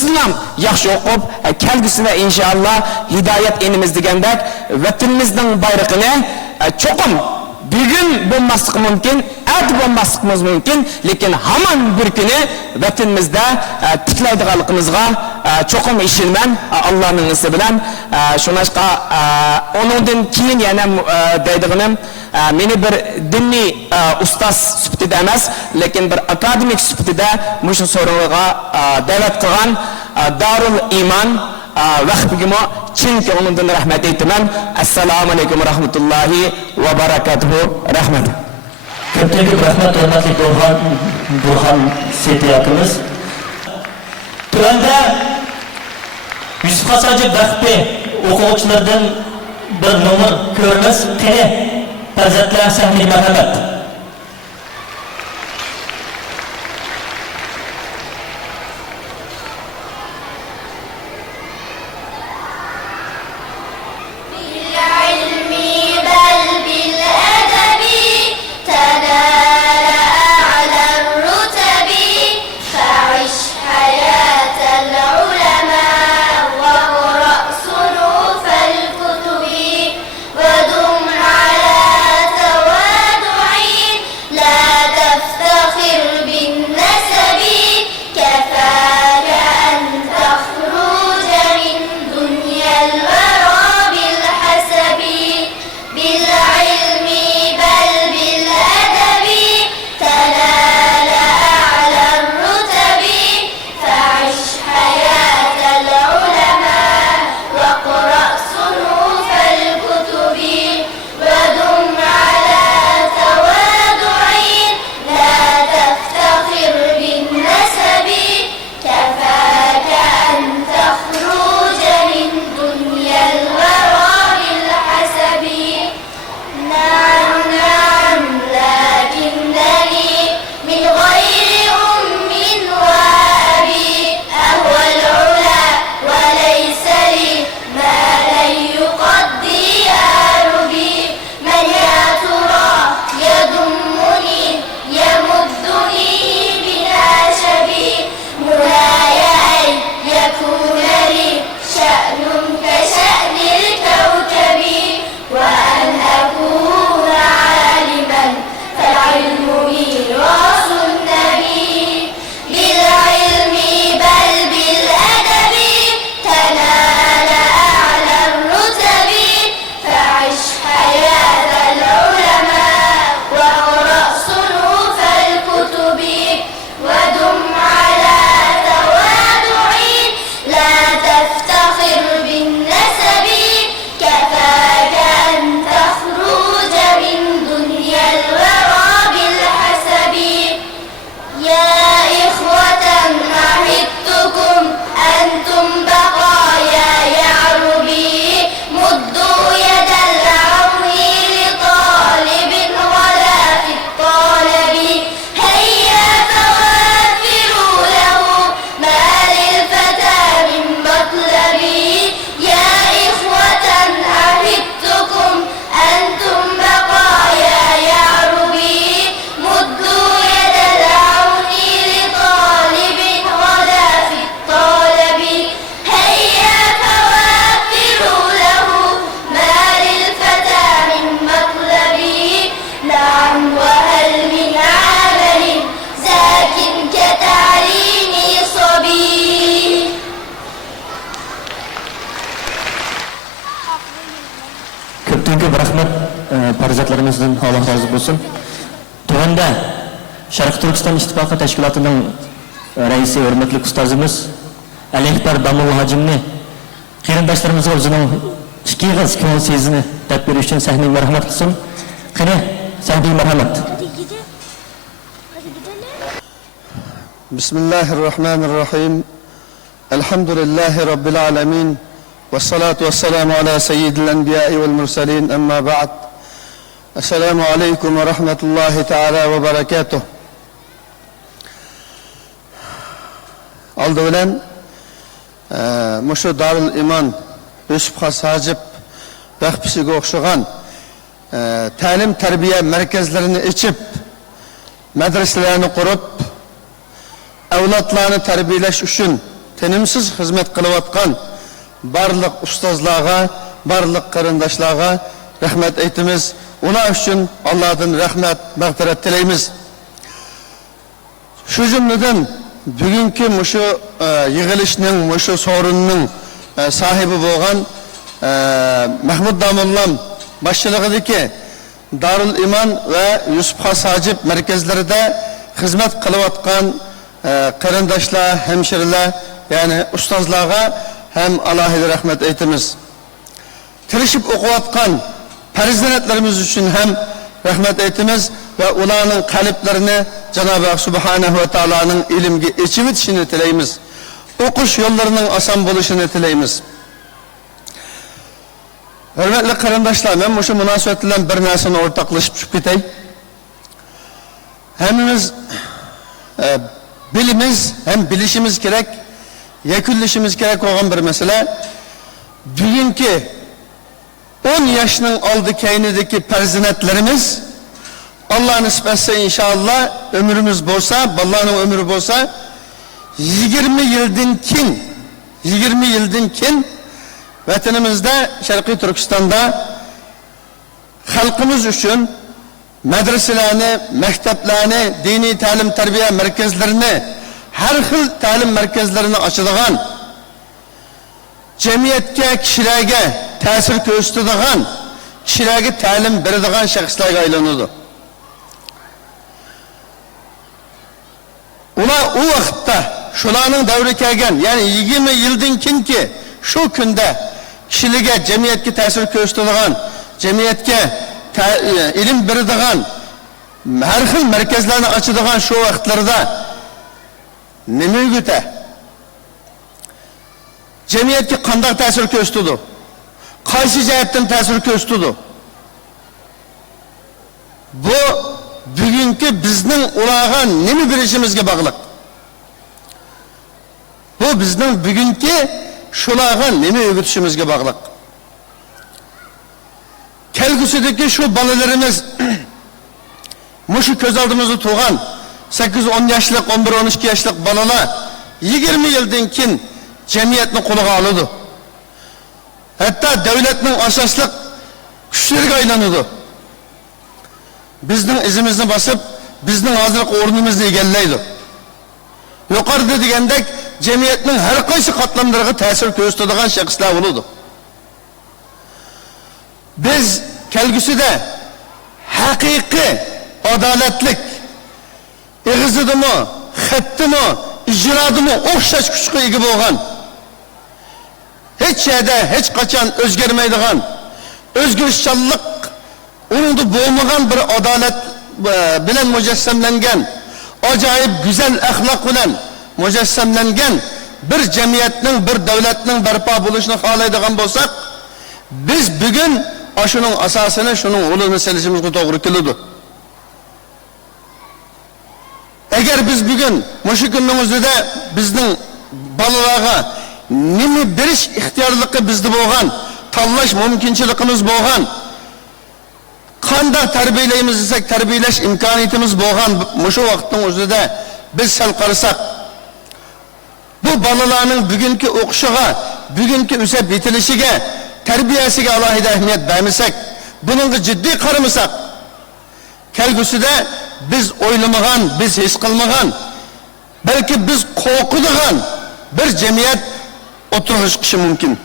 İkisinden yaxşı okup, kelgüsüne inşallah hidayet enimiz degендek, vatanimizden bayrağını çokum bir gün bulmaslık mümkün, et bulmaslık mümkün, lekin haman bir günü vatanimizde tiklaydıqalıqımızga çokum işilmen Allah'ın isi bilen. Şunaşka onundan keyin yana deydiğim, meni bir dinni ustaz süptide emas, lekin bir akademik süptide muşu soruğa davet kılgan Darul İman vaqtigimi chinki onundan rahmet eytiman. Assalomu alaykum ve rahmetullahi ve barakatuhu. Rahmet. Köpteki rahmet hürmetli Burhan Seti yakınız. Törende Yusuf Hasacı Bakpi okuvçulardan bir numar görmez. Kene Hazretler Sehmi Mehmet. ودم على تواضع Köpten köp rahmet farzatlarımızdan Allah razı olsun. Tuğanda Şarkı Türkistan İttifakı Teşkilatı'nın reisi, hürmetli ustazımız Ali Ekber Damul Hacimni qarindoshlarımızga o'zining ikki qiz ko'ngil sezini deb berish uchun sahnaga marhamat qilsin. Qani, sahnaga marhamat. Bismillahirrahmanirrahim. Elhamdülillahi Rabbil alemin. Vessalatu vesselamu ala seyyidil enbiyai vel mursalin. Emma ba'd. Esselamu aleyküm ve rahmetullahi teala ve berekatuh. Aldı bilen Muşu Darul İman Yusuf Has Hacip Bekpisi'ge okşuğan talim terbiye merkezlerini içip medreselerini kurup evlatlarını terbiyeleş üçün tenimsiz hizmet kılıvatkan barlık ustazlığa, barlık karındaşlığa rahmet eytimiz. Ona üçün Allah'ın rahmet, mağfiret dileyimiz. Şu cümleden bugünkü muşu yığılışının, muşu sorunun sahibi olan Mahmud Damullam başçılığındaki Darul İman ve Yusuf Has Hacip merkezlerinde hizmet kılıvatkan karındaşlar, hemşeriler yani ustazlığa hem Allah'a rahmet eytimiz. Tirişip okuvatkan perizdenetlerimiz için hem rahmet eytimiz ve ulanın kaliplerini Cenab-ı Hak Subhanahu ve Teala'nın ilimge içimit işini tileyimiz. Okuş yollarının asan buluşunu tileyimiz. Hürmetli karındaşlar, ben bu şu münasebetiyle bir nesine ortaklaşıp şüphetey. Hemimiz bilimiz hem bilişimiz gerek, yeküllüşümüz gerek olan bir mesele. Bugünkü 10 yaşının aldı keynideki perzinetlerimiz Allah nasip etse inşallah ömrümüz bolsa, Allah'ın ömrü bolsa 20 yıldın kin vatanımızda Şarkı Türkistan'da halkımız için medreselerini, mekteplerini, dini talim terbiye merkezlerini, her hıl talim merkezlerini açılan, cemiyetke, kişilerge tesir gösteren, kişilerge talim berediğen şahıslarga aylanıdı. Ula o vakitte şulanın devri kelgen yani 20 yıldın ki şu günde kişiliğe cemiyetke tesir gösteren, cemiyetke ilim berediğen her hıl merkezlerini açılan şu vakitlerde ne mülgüte cemiyetke kandak tesir göstürdü. Kaysi cihetten tesir göstürdü. Bu bugünkü bizning ulağa nemi bilishimizga bağlı. Bu bizning bugünkü şulağa nemi öğütüşümüzge bağlı. Kelgüsüdeki şu balalarımız muşu köz aldığımızda tuğan 8-10 yaşlık, 11-12 yaşlık balalar 20 yıldan kin cemiyetini kulağa alıyordu. Hatta devletin asaslık güçleri aylanıyordu. Bizning izimizni basıp, bizning hazırlık ornumuzni egalleydi. Yukarıda degandek cemiyetning her qaysi katlamlarına tesir gösterdiğin şahıslar olurdu. Biz kelgüsüde hakiki adaletlik, ig'izidimi, xattimi, icradimi o'xshash kuchga ega bo'lgan, hech şeyde, hech qachon o'zgarmaydigan, o'zgarishchanlik onun bo'lmagan bir adalet bilen mücessemlengen, acayip güzel ahlak bilen mücessemlengen bir cemiyetinin, bir devletinin berpa buluşunu halaydigan bolsak, biz bugün şunun asasını, şunun ulunu selişimizge doğru keledi. Eğer biz bugün muşu günümüzde bizning balalarga nemi berish ihtiyarlıkı bizde bo'lgan, tanlash mumkinchiligimiz bo'lgan, qanday tarbiyeleyimiz desek tarbiyeleş imkoniyatimiz bo'lgan muşu vaqtning o'zida biz sal qarasak, bu balalarning bugünkü o'qishiga, bugünkü o'sib yetilishiga, tarbiyasiga alohida ahamiyat bermasak, buningga jiddiy qaramasak, kelgusida biz o'ylamagan, biz his qilmagan, balki biz qo'rqadigan bir cemiyet o'tirg'ishi mumkin.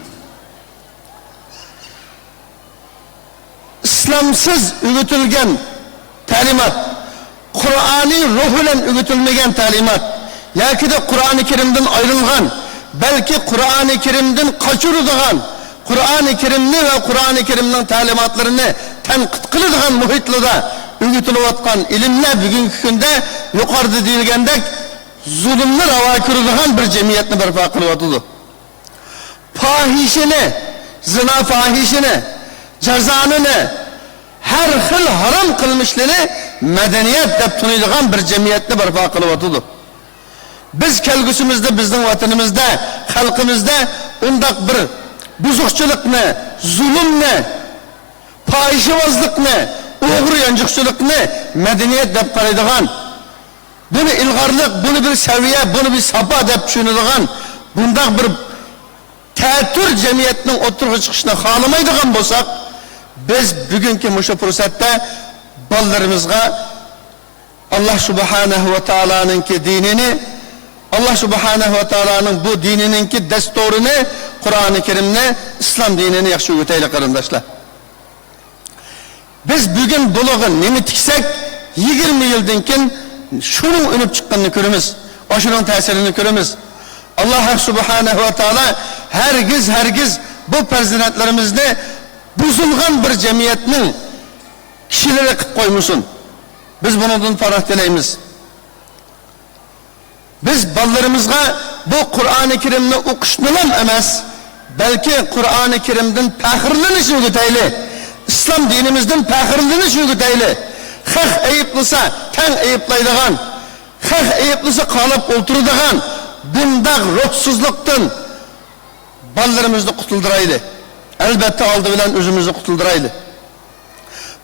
anlamsız ügütülgen talimat, Kur'an'ı ruhuyla ügütülmegen talimat, yaki de Kur'an-ı Kerim'den ayrılgan, belki Kur'an-ı Kerim'den kaçırıdığan, Kur'an-ı Kerim'ni ve Kur'an-ı Kerim'nin talimatlarını tenkit kılıdığan muhitli da ügütülüvatkan ilimle bugünkü günde yukarıda deyilgendek zulümler avakırıdığan bir cemiyetini berpa kılıvatıdı. Fahişini, zina fahişini, cezanını, her hıl haram kılmışlığını medeniyet dep tunuyduğun bir cemiyetini berpa kılıvatıdı. Biz kelgüsümüzde, bizden vatanımızda, halkımızda undak bir buzukçuluk ne, zulüm ne, fahişevazlık ne, uğur yancıkçılık ne, medeniyet dep karaydıgan, bunu ilgarlık, bunu bir seviye, bunu bir sapa dep düşünüdügan, bundak bir teğettür cemiyetinin oturuğa çıkışına halamaydıgan bolsak, biz bugünkü muşu fırsatta ballarımızga Allah Subhanahu ve Taala'nın ki dinini, Allah Subhanahu ve Taala'nın bu dininin ki desturunu, Kur'an-ı Kerim'ne, İslam dinini yakşı öteyle karındaşlar. Biz bugün buluğun nemi tiksek, 20 yıldan şunun önüp çıktığını körümüz, o şunun tesirini körümüz. Allah Subhanahu ve Taala hergiz bu prezidentlerimizde buzulgan bir cemiyetinin kişilere koymuşsun. Biz bunun farah dileyimiz. Biz ballarımızga bu Kur'an-ı Kerim'ni okuşnulan emez, belki Kur'an-ı Kerim'den pahırlığını şügüteyli, İslam dinimizden pahırlığını şügüteyli, hak eyiplısa ten eyiplaydıgan, hak eyiplısa kalıp oturduğun, bundak ruhsuzluktan ballarımızı kutulduraydı. Elbette aldı bilen özümüzü kutulduraydı.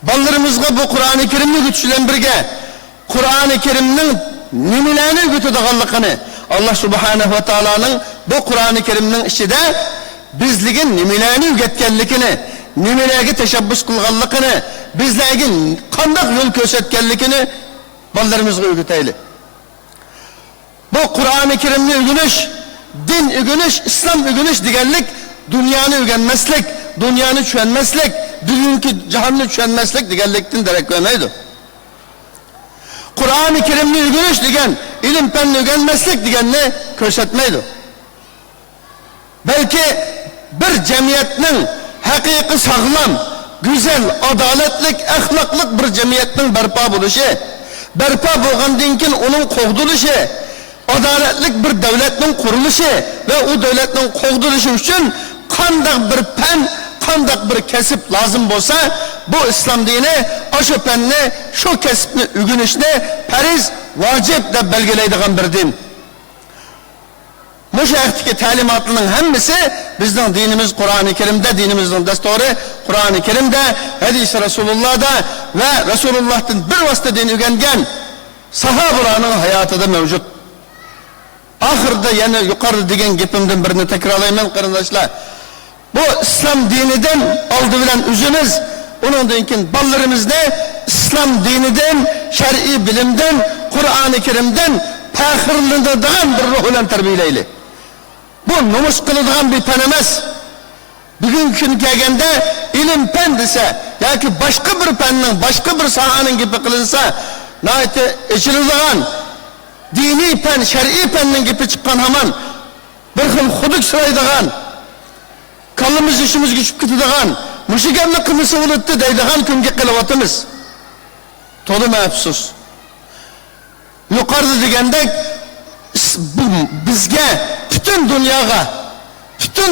Ballarımızga bu Kur'an-ı Kerim'ni güçlen birge, Kur'an-ı Kerim'nin nimelerini gütüdüğanlıkını, Allah Subhanahu ve Taala'nın bu Kur'an-ı Kerim'nin içinde bizligin nimelerini ügetkenlikini, nimelegi teşebbüs kılganlıkını, bizligin kandak yol kösetkenlikini ballarımızga ügeteyli. Bu Kur'an-ı Kerim'ni ügünüş, din ügünüş, İslam ügünüş digenlik, dünyanı ügenmeslik, dünyanı çüenmeslik, bugünkü cihanını çüenmeslik digenlikten derek vermeydi. Kur'an-ı Kerim'ni ügünüş digen, ilim penni ügenmeslik digenini kösetmeydi. Belki bir cemiyetinin hakiki sağlam, güzel, adaletlik, ahlaklık bir cemiyetinin berpa buluşu, berpa bulgandan keyin onun kovduluşu, adaletlik bir devletin kuruluşu ve o devletin kovduluşu için kandak bir pen, kandak bir kesip lazım olsa bu İslam dini aşı penni, şu kesipni ügünüşne periz, vacip de belgeleydiğin bir din. Bu şehirdeki talimatının hemmisi bizden dinimiz Kur'an-ı Kerim'de, dinimizin desturu Kur'an-ı Kerim'de, hadis-i Resulullah'da ve Resulullah'ın bir vasıta dini ügengen sahabalarının hayatı da mevcut. Ahırda yani yukarı degen gepimden birini tekrarlayayım kardeşler. Bu İslam dininden aldı bilen üzümüz, onun dinkin ballarımız ne? İslam dininden, şer'i bilimden, Kur'an-ı Kerim'den pahırlığından bir ruhuyla terbiyeleyli. Bu numus kılıdığın bir penemez. Bugünkü gelgende ilim pen dese, ya ki başka bir pennin, başka bir sahanın gibi kılınsa, nahiyeti eşilirdiğin, dini pen, şer'i pennin gibi çıkan hemen, bir hıl huduk sıraydıgan, kallımız işimiz güçüp gididigan, müşigenli kımısı unuttu deydigan kümge kılıvatımız. Tolu mefsus. Yukarıda digendek, bizge, bütün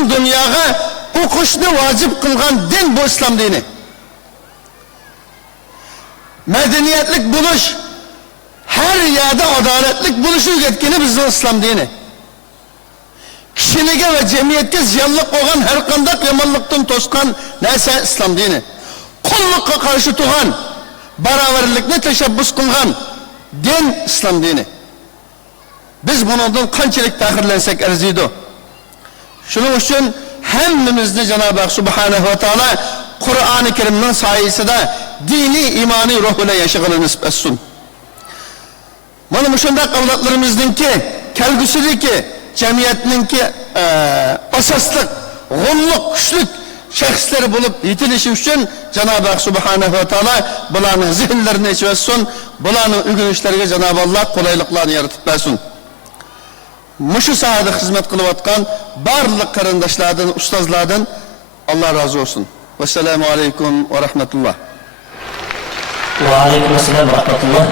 dünyaya okuşunu vacip kılgan din bu İslam dini. Medeniyetlik buluş, her yerde adaletlik buluşu yetkini bizden İslam dini. Kişiliğe ve cemiyetke ziyanlık olan her kandak yamanlıktan toskan neyse İslam dini. Kullukka karşı tuğan, beraberlikle teşebbüs kılgan din İslam dini. Biz bundan kançılık tahirlensek erziydi. Şunun için hemmimizde Cenab-ı Hak Subhanahu ve Teala Kur'an-ı Kerim'nin sayesinde dini, imani ruhuyla yaşayalım etsin. Bana müşendak avlatlarımızın ki, kelgüsüdür ki, cemiyetinin ki asaslık, golluk, güçlük, şəxslər bulub yetilişi üçün Cenab-ı Hak Subhanahu ve Teala bulanın zihinlerini açıversin, bulanın ügünüşlerine Cenab-ı Allah kolaylıklarını yaratıp versin. Muşu sahada hizmet kılıp atkan barlık karındaşlardan, ustazlardan Allah razı olsun. Vesselamu aleyküm ve rahmetullah. Ve aleykümselam ve rahmetullah.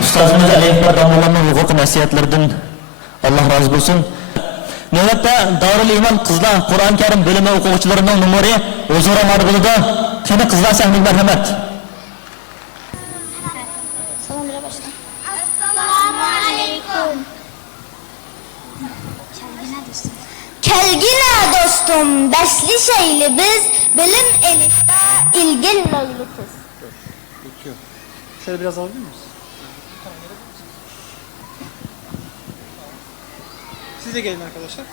Ustazımız Aleyhbar Damlaman'ın hukuku nasihatlerden Allah razı olsun. Növbette Darul İman Kızlar Kur'an-ı Kerim bölümü okuyucularının numara huzura margılıda Kini Kızlar Sehmil Merhamet. Assalamu alaikum. Kelgine dostum, besli şeyli biz, bilim elifte ilgili leylitiz. Şöyle biraz alabilir miyiz? Siz de gelin arkadaşlar.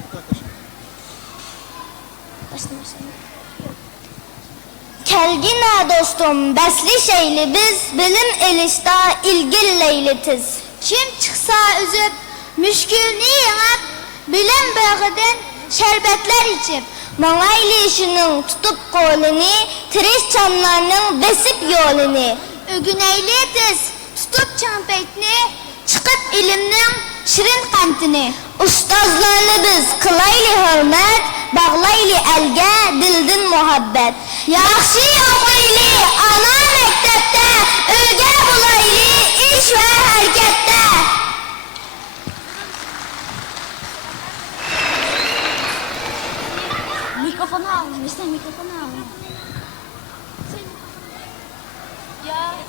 Kelgine dostum, besli şeyli biz, bilim elifte ilgili leylitiz. Kim çıksa üzüp, müşkülünü yiyip, bilim bağıdan şerbetler içip, Manaylı işinin tutup kolunu, tiriş çamlarının besip yolunu, ögüneyliyiz tutup çampetini, çıkıp ilimnin şirin kantini. Ustazlarını biz kılaylı hürmet, bağlaylı elge, dildin muhabbet. Yaxşı okuylu, ana mektepte, öge bulaylı, iş ve harekette. Mikrofonu alın, işte mikrofonu alın.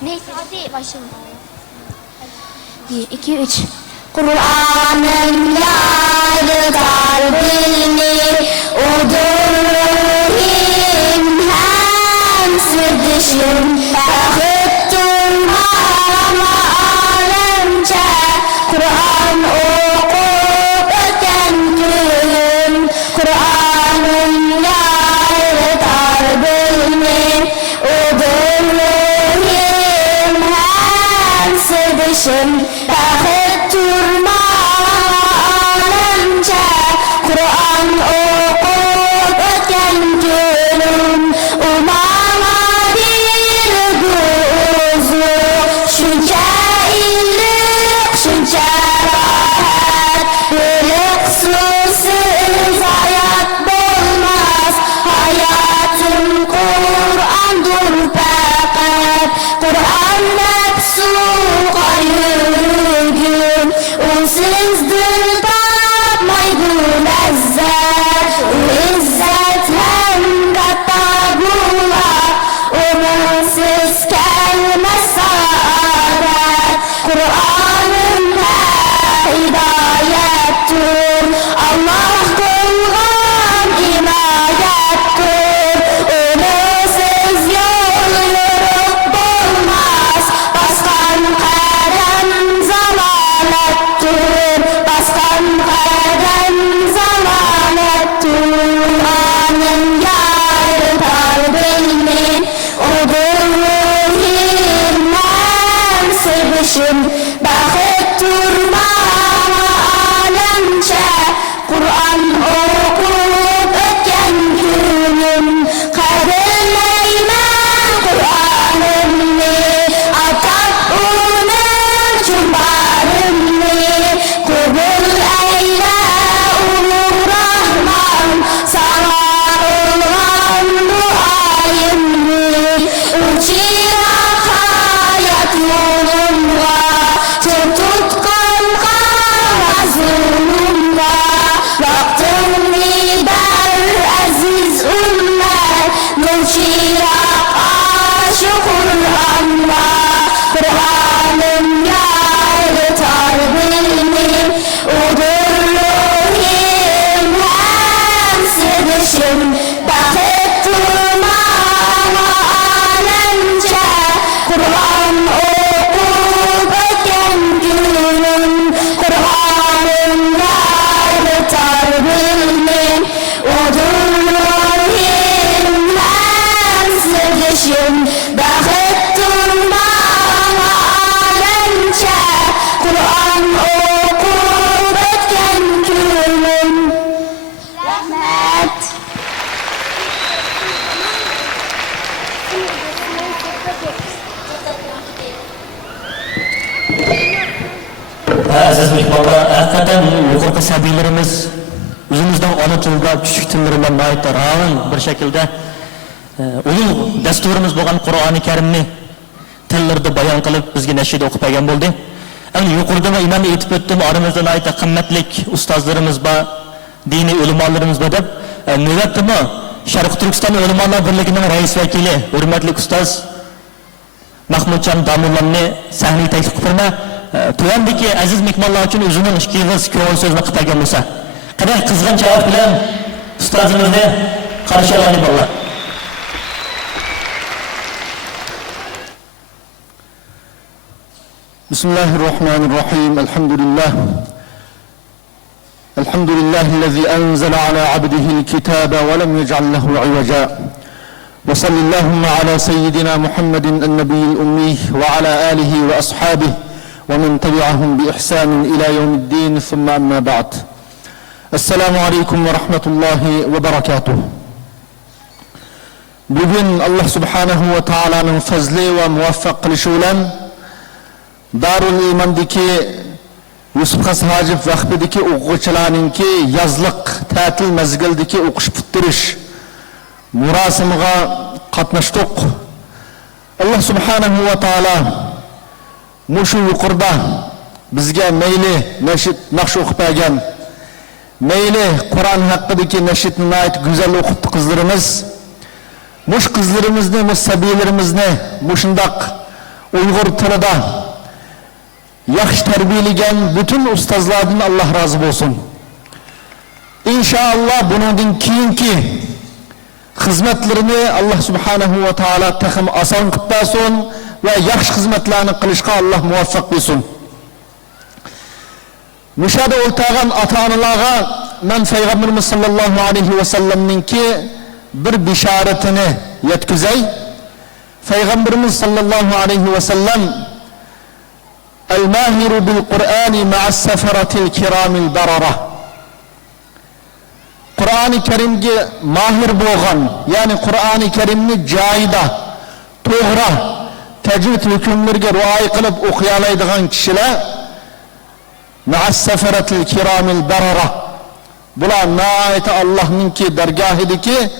Neyse hadi başlayalım. 1, 2, 3. Kur'an'ın yaydı kalbini, odur ruhim hem sırdışım, bakıttım ama alemce, Kur'an okup öten gülüm, Kur'an'ın yaydı kalbini, odur ruhim hem sırdışım, bakıttım alemce, Kur'an okup öten gülüm, umama bir kuzu, şunca illik, şunca rahat, bir susuz hayat bulmaz, hayatım Kur'an'dır fakat, Kur'an nefsu kayyum, unsuzdur tapmaydı lezzet, izzet hem katta bular, umursuz gelmez saadet, Kur'an'ın hidayettir, Allah kılgan imayettir, umursuz yol yürüp bulmaz, baskan kadem zalalettir, baskan kadem zalalettir. Kur'an'ın yayı kalbimi, odur ruhim hem sırbışım, bakıp durma alemce, Kur'an okup ötken günüm, kaybetmeyme Kur'an'ımı, atak unut cumbarımı, kubul eyle ulu Rahman, sana olan duayımı, uçirak hayat yolumda, tutkan kara zulümda, baktım lider aziz ümmet, uçirak aşık Kur'an'la, Kur'an'ın yaylı tarbini, odur ruhim hem sıdışım, bakıp durma alemce, Kur'an okup öten günüm, Kur'an'ın yaylı tarbini, odur ruhim hem sıdışım, bakıp durma alemce, Kur'an okup ötken günüm. Rahmet. aziz mehmonlar, hakikaten yuqorqi sabiylarimiz o'zimizdan ona tilida tushuk tillardan mayta ravon bir shaklda ulug' dasturimiz bo'lgan Qur'oni Karimni tillarda bayon qilib bizga nashid o'qib bergan bo'ldi. Endi yuqorida men aytib o'tdim, oramizda ayta qimmatlik ustozlarimiz bor, diniy ulamolarimiz bor deb, navbatda Sharq Turkiston ulamolar birligining rais vakili, hurmatli ustoz Mahmudjon Damullanni sahnaga taklif qilma. Tuvandagi aziz mehmonlar uchun o'zining ikki qiz ko'ngil so'zni qilib bergan bo'lsa, qanday qizg'in javob bilan ustozimizni qarshi oladi bo'llar. Bismillahirrahmanirrahim. Elhamdülillah. Elhamdülillahi الذي أنزل على عبده الكتاب ولم يجعل له عوجا. وصلى اللهم على سيدنا محمد النبي الأمي وعلى آله وأصحابه ومن تبعهم بإحسان إلى يوم الدين ثم أما بعد. السلام عليكم ورحمة الله وبركاته. Bugün Allah Subhanahu ve Taala'nın fazli ve muvaffak kılışı olan Darul İman'daki Yusuf Has Hacip Vakfı'daki okuçularınki yazlık tatil mezgildeki okuş bittiriş murasımıga katnaştık. Allah Subhanahu ve Taala muşu yuqurda bizge meyli neşit nakş okup bergen, meyli Kur'an hakkıdaki neşitini ait güzel okuttu kızlarımız, muş kızlarımızı, muş sabiyelerimizni, muşundak Uygur tılıda yaxşı terbiyeligen bütün ustazlardan Allah razı olsun. İnşallah bunun kiyinki hizmetlerini Allah Subhanahu ve Taala takım asan kıttasın ve yaxşı hizmetlerini kılışka Allah muvaffak olsun. Müşahede oltağın ata-analarga men Peygamberimiz sallallahu aleyhi ve sellem'ninki bir bişaretini yetkizey. Peygamberimiz sallallahu aleyhi ve sellem El-Mahiru bil-Qur'ani ma'as-seferatil kiramil barara. Kur'an-ı Kerim'ge mahir boğan, yani Kur'an-ı Kerim'ni cayda, toğra, tecvid hükümlerge ruay kılıp okuyalaydıgan kişiler ma'as-seferatil kiramil barara. Bula naayeti Allah'ınki dergahideki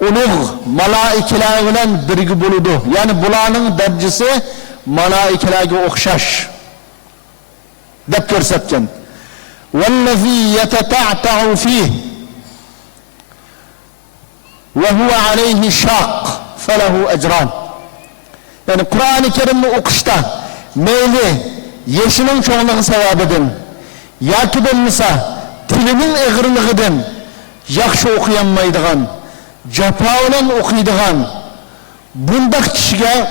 ulug' malaikeler bilen birgi buludu. Yani bulanın derecesi malaikelerge okşaş. Dep görsetken. Vellezî yeteta'ta'u fîh ve huve aleyhi şak felehu ecran. Yani Kur'an-ı Kerim'i okuşta meyli yeşinin çoğunluğu sevap edin. Yaki bilmisa dilinin eğriliğidin yakşı okuyanmaydıgan, capa olan okuyduğan bundak kişiye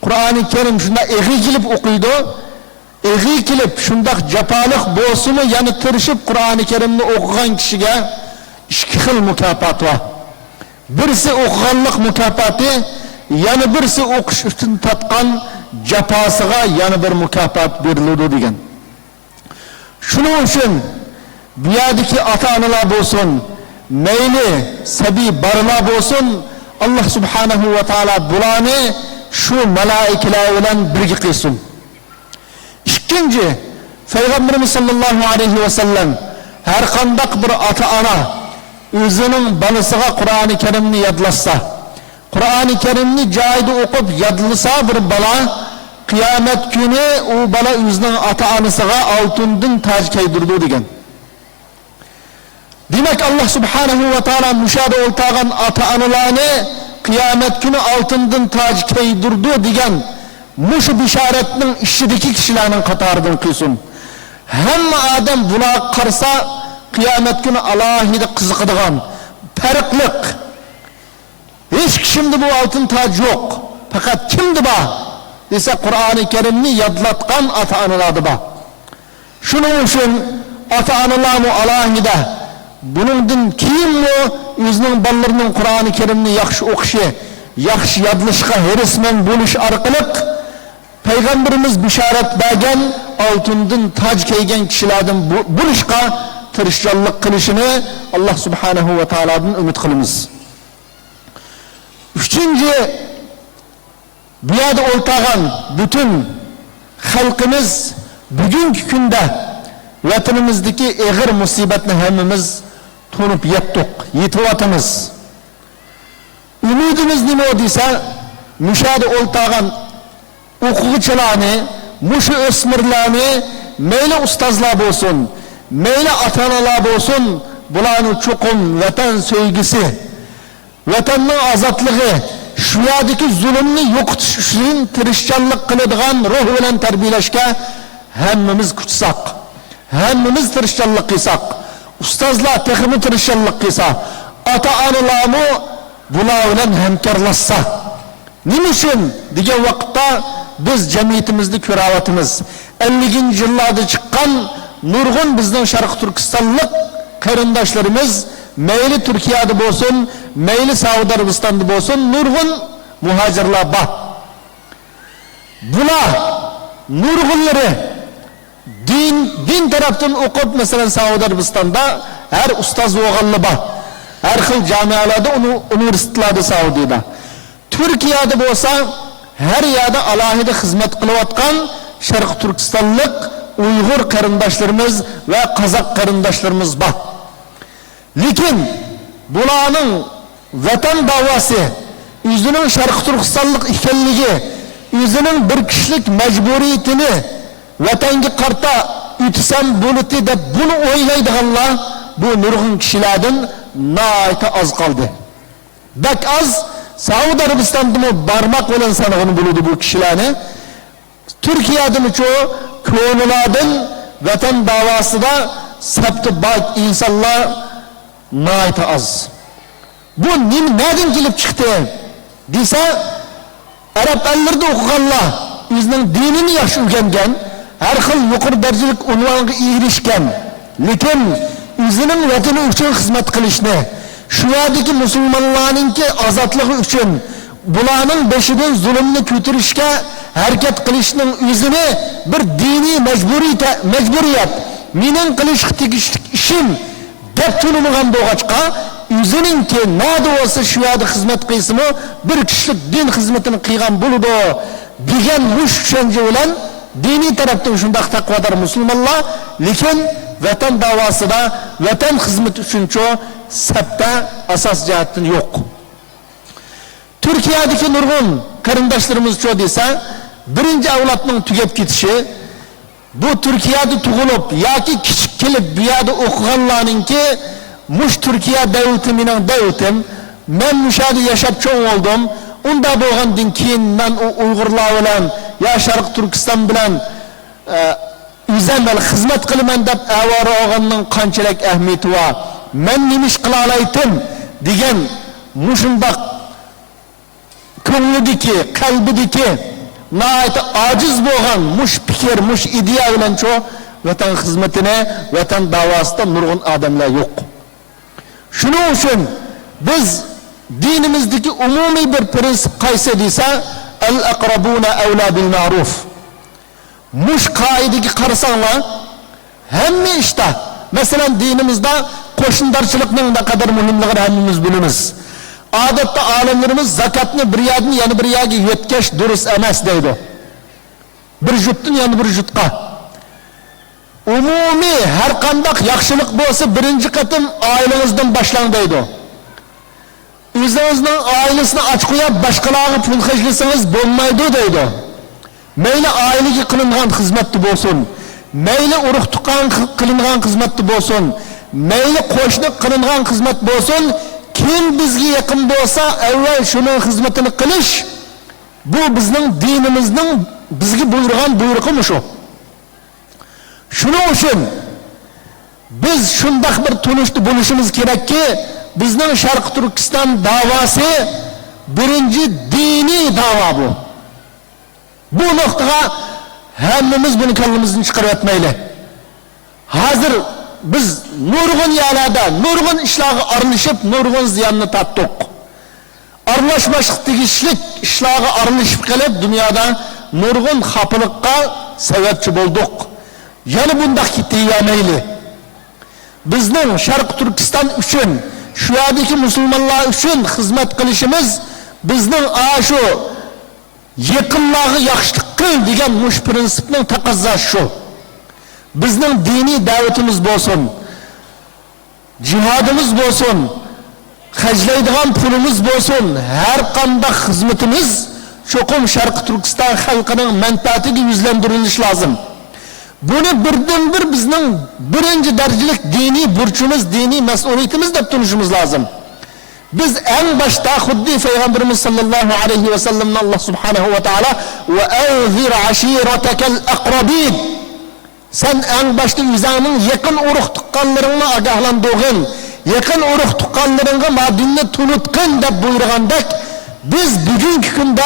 Kur'an-ı Kerim şunda eği kilip okuydu, eği kilip şundak capalık boğsumu yani tırışıp Kur'an-ı Kerim'ni okuyan kişiye iki xil mükafat var. Birisi okuganlık mükafatı, yani birisi okuş üstün tatkan capasıga yani bir mükafat verildi degen. Şunun için biyadiki ata-analar olsun, meyli sebi barılar olsun, Allah Subhanahu ve Taala bulanı şu melaikeler ile birgi kılsın. İkinci, Peygamberimiz sallallahu aleyhi ve sellem her kandak bir ata-ana özünün balısıga Kur'an-ı Kerim'ni yadlasa, Kur'an-ı Kerim'ni cayda okup yadlısa bir bala, kıyamet günü o bala özünün ata-anısıga altından tac keydurdu degen. Demek Allah Subhanahu ve Taala müşahede oltağın ata-analarını kıyamet günü altından tac keydurdu degen, muşu bişaretinin işideki kişilerinin katarından kılsın. Hem adam buna karsa kıyamet günü Allah'ı kızıkıdığan, farklılık. Hiç kimde bu altın tac yok. Fakat kimdi bu? Dese Kur'an-ı Kerim'ni yadlatkan ata-analardı bu. Şunun için ata-analar mı Allah'ı da bunun din kim mu özünün ballarının Kur'an-ı Kerim'ni yaxşı okuşu, yaxşı yadlışka herismen buluş arkalık Peygamberimiz bişaret bergen altından tac keygen kişilerden buluşka tırışçallık kılışını Allah Subhanahu ve Taala'dan ümit kılımız. Üçüncü, bir yerde oltağın bütün halkımız bugünkü günde vatanimizdeki ağır musibetni hemmimiz to'nib yetdik, yetyapmiz. Umidimiz nima desa, mushada o'ltagan o'quvchilarni, mushu o'smirlarni, mayli ustozlar bo'lsin, mayli ota-onalar bo'lsin, bularni cho'qim vatan sevgisi, vatanning ozotligi, shu yerdagi zulmni yo'qotish uchun tirishchanlik qiladigan ruh bilan tarbiyalashga hammamiz kuchsak, hammamiz tirishchanlik qilsak, ustozlar texmi tirishchanlik qilsa, ota-onalarmi bular bilan hamkorlashsa, nima uchun degan vaqtda biz jamiyatimizni ko'ryapmiz. 50-yillarda chiqqan nurg'un bizning Sharq Turkistonlik qarindoshlarimiz, mayli Turkiyada bo'lsin, mayli Saudiya Arabistonda bo'lsin, nurg'un muhojirlar bor. Bular nurg'unlari din tarafdan o'qib, masalan Saudiya Arabistonda har ustoz o'g'illi bor. Har xil jamialarda, universitetlarda Saudiyada. Turkiyada bo'lsa, her yerda alohida xizmat qilayotgan Sharq Turkistonlik Uyg'ur qarindoshlarimiz va qozoq qarindoshlarimiz bor. Lekin bularning vatan davosi, o'zining Sharq Turkistonlik ekanligi, o'zining bir kishilik majburiyatini vatanga qarta o'tsam bo'ladi deb buni o'ylaydiganlar bu nurg'un kishilardan nayta az qoldi. Bak az Saudiya Arabistonda barmoq bilan sanag'ini bo'ladi bu kishilarni. Turkiyadan çoğu ko'ngillardan vatan davosida sabti bak insonlar nayta az. Bu nereden kelib chiqdi desa, Arab ellerinde o'qiganlar o'zining dinini yaxshi o'rgangan, har xil yuqori darajalik unvonga erishgan, lekin o'zining vatani uchun xizmat qilishni, shu yerdagi musulmonlarningki ozotligi uchun bularning beshidan zulmni ko'tarishga harakat qilishning o'zini bir diniy majburiyat, mening qilish tegishli ishim deb tushunmagan bo'lg'achqa, o'ziningki nada bo'lsa shu yerda xizmat qilsimi, bir kishilik din xizmatini qilgan bo'ladi degan mush tushuncha bilan diniy tarafdan shunday taqvodor musulmonlar, lekin vatan davosida, vatan xizmati uchunchi sabta asos jihatdan yo'q. Turkiyadagi nurg'un qarindoshlarimiz cho desa, birinchi avlodning tugab ketishi, bu Turkiyada tug'ilib yoki kichik kelib bu yerda o'qiganlarningki, mush Turkiya davlati mening davlatim, men mushada yashab cho'ng bo'ldim. Unda bo'lgandan keyin men Uyg'urlar bilan ya Sharq Turkiston bilan o'zimdan xizmat qilaman deb avvaro olganning qanchalik ahamiyati bor. Men nima ish qila olaydim degan mushundaq ko'nglidagi, qalbidagi nayta aciz bo'lgan mush fikr, mush ideya bilan cho vatan xizmatini, vatan davosida nurg'un odamlar yo'q. Shuning uchun biz dinimizdagi umumiy bir prinsip qaysi desa, al-aqrabuna awla bil ma'ruf. Mush qoidaga qarasanglar, hamma ishda, masalan dinimizda qo'shnidarchilikning ne kadar muhimligini hammamiz bilamiz. Odatda olimlarimiz zakatni bir yerdan yana bir yerga yetkash durust emas deydi. Bir jutdan yana bir jutqa. Umumiy har qanday yaxshilik bo'lsa birinchi qatim oilangizdan boshlang deydi. O'zingizning oilasini och qo'yib boshqalarga pul xarjlasangiz bo'lmaydi deydi. Mayli ailaga qilingan xizmatni bo'lsin, mayli urug' tuqqan qilingan xizmatni bo'lsin, mayli qo'shni qilingan xizmat bo'lsin, kim bizga yaqin bo'lsa, avval shuning xizmatini qilish, bu bizning dinimizning bizga buyurgan buyrug'i shu. Shuning uchun biz shunday bir tunishni bo'lishimiz kerakki, bizning Sharq Turkiston davosi birinchi diniy davo bu. Bu nuqtaga hammamiz buni kallimizdan chiqarib yetmayli. Hozir biz nurg'un yerlarda, nurg'un ishlarga aralashib, nurg'un ziyonni tatdik. Aralashmaslik tegishlik ishlarga aralashib qolib, dunyoda nurg'un xafalikqa sababchi bo'ldik. Yana bunday ketavermayli. Bizning Sharq Turkiston uchun, shu yerdagi musulmonlar uchun xizmat qilishimiz bizning shu yaqinlarga yaxshilik qil degan mush prinsipning taqozosi shu. bizning diniy da'vatimiz bo'lsin, jihadimiz bo'lsin, hajlaydigan pulimiz bo'lsin, har qanday xizmatimiz cho'qim Sharqi Turkiston xalqining manfaatiga yuzlantirilishi lozim. Buni birdan-bir bizning birinchi darajalik diniy burchimiz, diniy mas'uliyatimiz deb tunishimiz lozim. Biz en başta xuddi Peygamberimiz sallallahu aleyhi ve sellem'den Allah subhanahu ve taala ve anzir aşiretekel akrabin. Sen en başta yüzünün yakın uruk tuqqanlarına agahlandığın, yakın uruk tuqqanlarına madinni tunutqın deb buyurgandek, biz bugünkü günde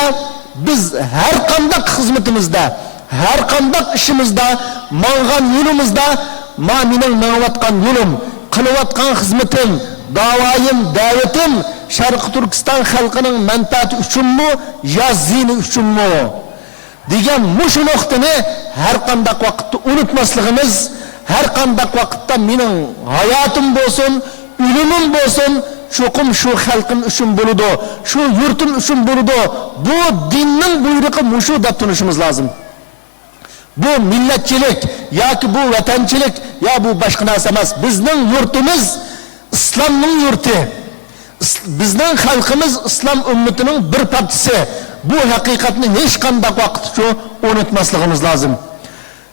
biz her kandak hizmetimizde, her kandak işimizde, mağan yolumuzda, minin mağlatkan yolum, kılıvatkan hizmetim, davayım, davetim, Şarkı Türkistan halkının menfaati üçün mü, ya zini üçün mü? Diyen muşu noktini her kandak vakitte unutmaslığımız, her kandak vakitte minin hayatım bolsun, ülümüm bolsun, çokum şu halkın üçün buludu, şu yurtum üçün buludu. Bu dinin buyruğu muşu da tunuşumuz lazım. Bu milletçilik, ya ki bu vatançilik, ya bu başka narsa emas. Bizning yurtimiz İslam'ın yurti. Bizning halkımız İslam ümmetinin bir partisi. Bu hakikatini hiç kandak vakit şu unutmaslığımız lazım.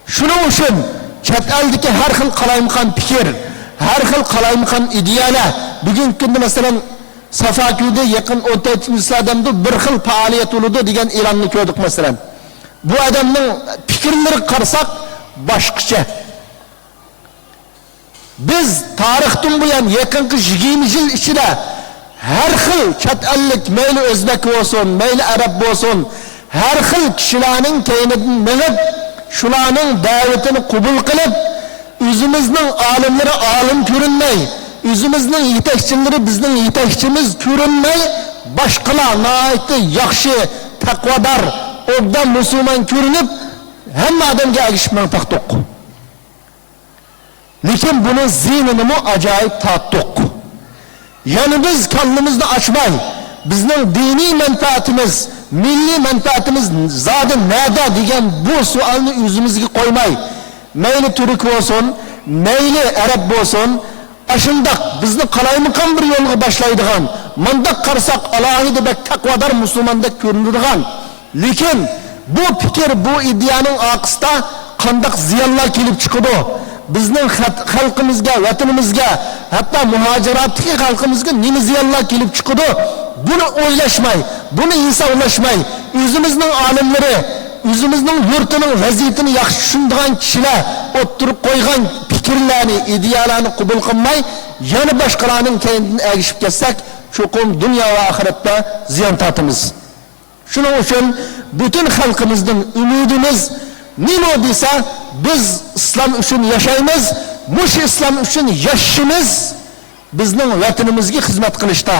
Şunun için chet eldeki her xil qalayımkan fikir, her xil qalayımkan ideala, bugünkü günde mesela Safaköy'de yakın 14. adamda bir xil faaliyet oludu degan e'lonni ko'rdik mesela. Bu adamның fikirleri qarsak başqacha. Biz tarixdan buyon yaqinqi 20 yil ichida har xil chet ellik, mayli o'zbek bo'lsin, mayli arab bo'lsin, har xil kishilarning keynidan minib, shularning da'vatini qabul qilib, o'zimizning olimlari olim ko'rinmay, o'zimizning yetakchilari bizning yetakchimiz ko'rinmay, boshqalar nihoyatda yaxshi, taqvodor, obdan musulmon ko'rinib, hamma odamga agishib manfaatdoq. Lekin bunun zihnini mi acayip tattık. Yani biz kendimizni açmay, bizning dini menfaatimiz, milli menfaatimiz zaten nerede degan bu sualni yüzümüzge koymay, meyli Türk olsun, meyli Arap olsun, aşındak bizni qalaymikan bir yolga başlaydigan, mandak qarsak alahide bek takvadar musulmanda görünürdigan. Lekin bu fikir, bu ideyanın aqısda qandak ziyanlar kelip çıkıdı. Bizning xalqimizga, vatanimizga, hatta muhaciratdagi xalqimizga nima ziyanlar kelib chiqadi? Buni o'ylashmay, buni insonlashmay, o'zimizning olimlari, o'zimizning yurtining vaziyatini yaxshi tushunadigan kishilar o'ttirib qo'ygan fikrlarni, ideyalarni qabul qilmay, yana boshqalarning keynidan agishib ketsak, cho'qim dunyo va oxiratda ziyon tortamiz. Shuning uchun butun xalqimizning umidimiz nima desa, biz İslam üçün yaşaymiz, muş İslam üçün yaşımız bizning vatanimizga xizmat qilishda,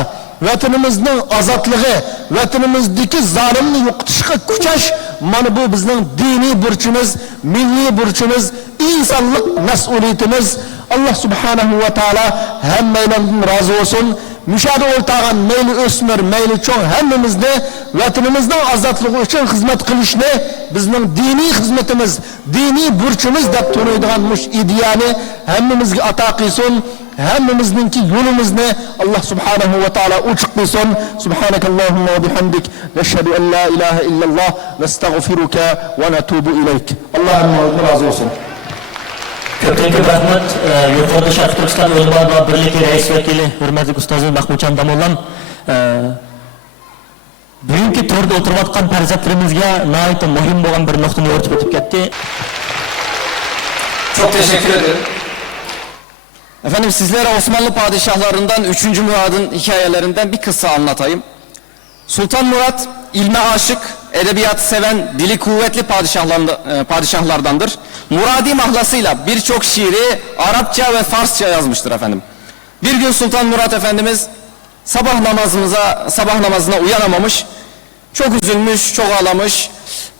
vatanimizning ozodligi, vatanimizdagi zolimni yo'qotishga kuchash, mana bu bizning diniy burchimiz, milliy burchimiz, insonlik mas'uliyatimiz. Allah subhanahu va taala hammalardan rozi bo'lsin. Müşahede oltağın meyli ösmür, meyli çoğun hemmimizni vatanimizden azatlığı için hizmet kılışını bizning dini hizmetimiz, dini burçumuz da tunuyduğun muş ideyani hemmimizge ata qilsin, hemmimizninki yolumuzni Allah subhanahu ve taala uçuk qilsin. Subhanakallahumma ve bihamdik, neşhedü en la ilahe illallah, nestağfiruka ve netubu ileyk. Allah'ın razı olsun. Ko'p rahmat. Yuqorida Sharq Turkiston Ulamo birligi rais vakili hurmatli ustozim Mahmudjon Damollam bugungi to'rda o'tirayotgan farzandlarimizga nihoyat muhim bo'lgan bir nuqtani o'rtib o'tib ketdi. Çok teşekkür ederim. Efendim sizlere Osmanlı padişahlarından 3. Murad'ın hikayelerinden bir kıssa anlatayım. Sultan Murat ilme aşık, edebiyatı seven, dili kuvvetli padişahlardandır. Muradi mahlasıyla birçok şiiri Arapça ve Farsça yazmıştır efendim. Bir gün Sultan Murat Efendimiz sabah namazına uyanamamış, çok üzülmüş, çok ağlamış.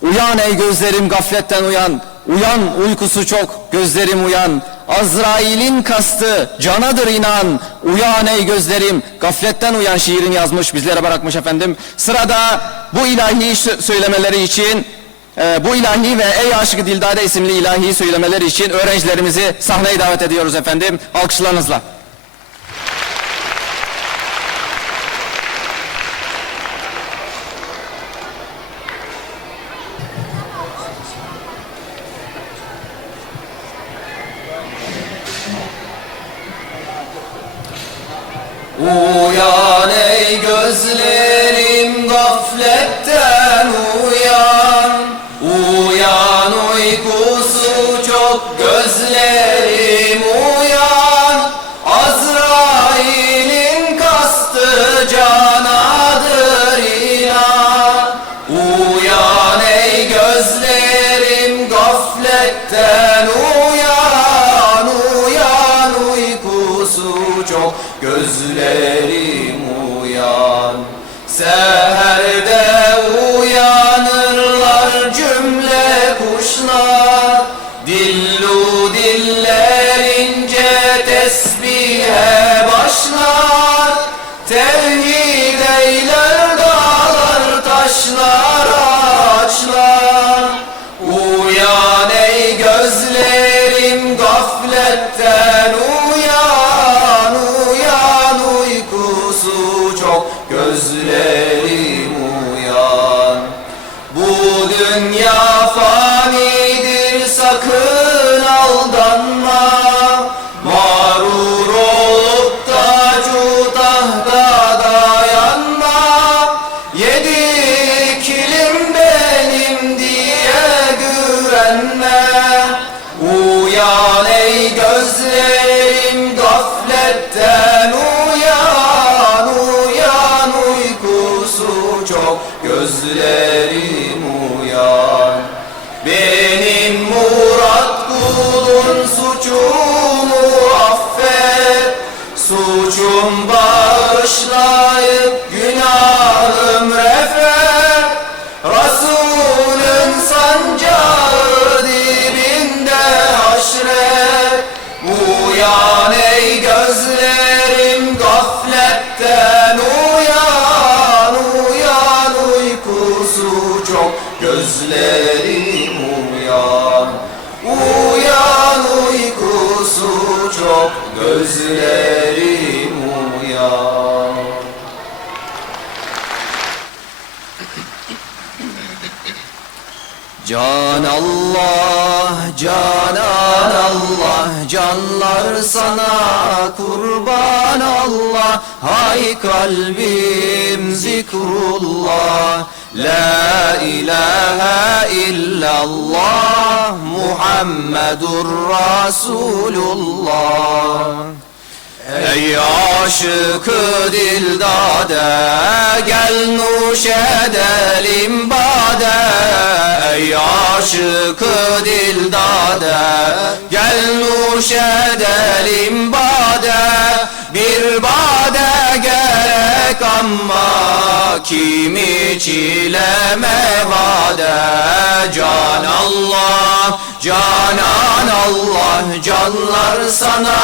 Uyan ey gözlerim gafletten uyan, uyan uykusu çok, gözlerim uyan. Azrail'in kastı canadır inan, uyan ey gözlerim gafletten uyan şiirini yazmış, bizlere bırakmış efendim. Sırada bu ilahi söylemeleri için bu ilahi ve Ey Aşık-ı Dildade isimli ilahiyi söylemeleri için öğrencilerimizi sahneye davet ediyoruz efendim. Alkışlarınızla. Uyan ey gözlerim gafletten uyan. Uyan uykusu çok gözlerim uyan. Azrail'in kastı canadır inan. Uyan ey gözlerim gafletten uyan. Uyan uykusu çok gözlerim uyan. Seherde uyanırlar cümle kuşlar. Dillu dillerince tesbihe başlar. Tevhid eyler dağlar taşlar ağaçlar. Uyan ey gözlerim gafletten uyan. Uyan uykusu çok gözlerim uyan. Bu dünya fanidir sakın aldanma. Mağrur olup da cutahda dayanma. Yedi kilim benim diye güvenme. Uyan ey gözlerim gafletten uyan. Uyan uykusu çok gözlerim uyan. Benim Murat kulun suçunu affet. Suçum bağışlayıp günahım refet. Resulün sancağı dibinde haşret. Uyan ey gözlerim gafletten uyan. Uyan uykusu çok gözlerim uyan. Uyan uykusu çok gözlerim uyan. Can Allah, Canan Allah, canlar sana kurban Allah. Hay kalbim zikrullah, la ilahe illallah, Muhammedur Resulullah. Ey aşık-ı dildade, gel nuş edelim bade. Ey aşık-ı dildade, gel nuş edelim bade. Bir bade gerek ama kimi çileme vade. Can Allah, Canan Allah, canlar sana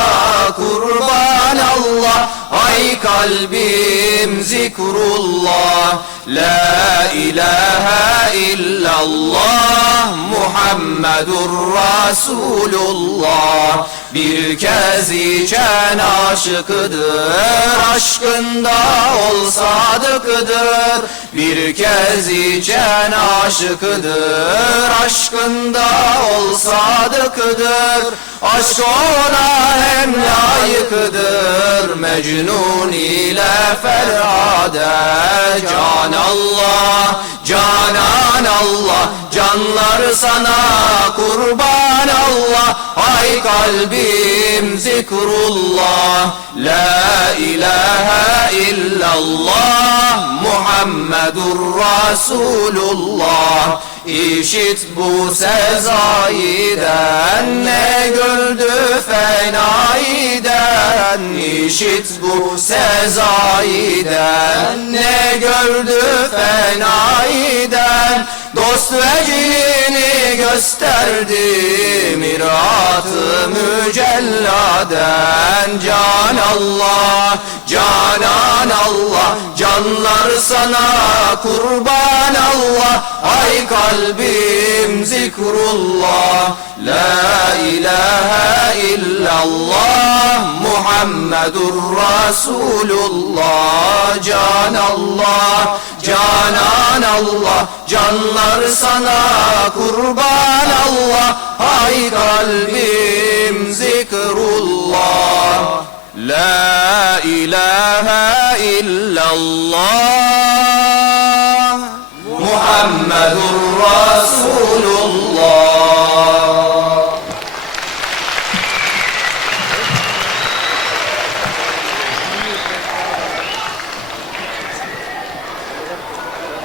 kurban Allah. Ay kalbim zikrullah, la ilahe illallah, Muhammedur Resulullah. Bir kez içen aşıkıdır, aşkında ol sadıkıdır. Bir kez içen aşıkıdır, aşkında ol sadıkıdır. Aşk ona hem layıkıdır, Mecnun ile Ferhade. Can Allah, Canan Allah, canlar sana kurban Allah. Ay kalbim zikrullah, la ilahe illallah, Muhammedur Resulullah. İşit bu sezayiden, ne gördü fenayiden. İşit bu sezayiden, ne gördü fenayiden. Dost dost vecihini gösterdi mirat-ı mücelladen. Can Allah, Canan Allah, canlar sana kurban Allah. Ay kalbim zikrullah, la ilahe illallah, Muhammedur Resulullah. Can Allah, Canan Allah, canlar sana kurban Allah. Ay kalbim zikrullah, la ilahe illallah, Muhammedur Resulullah.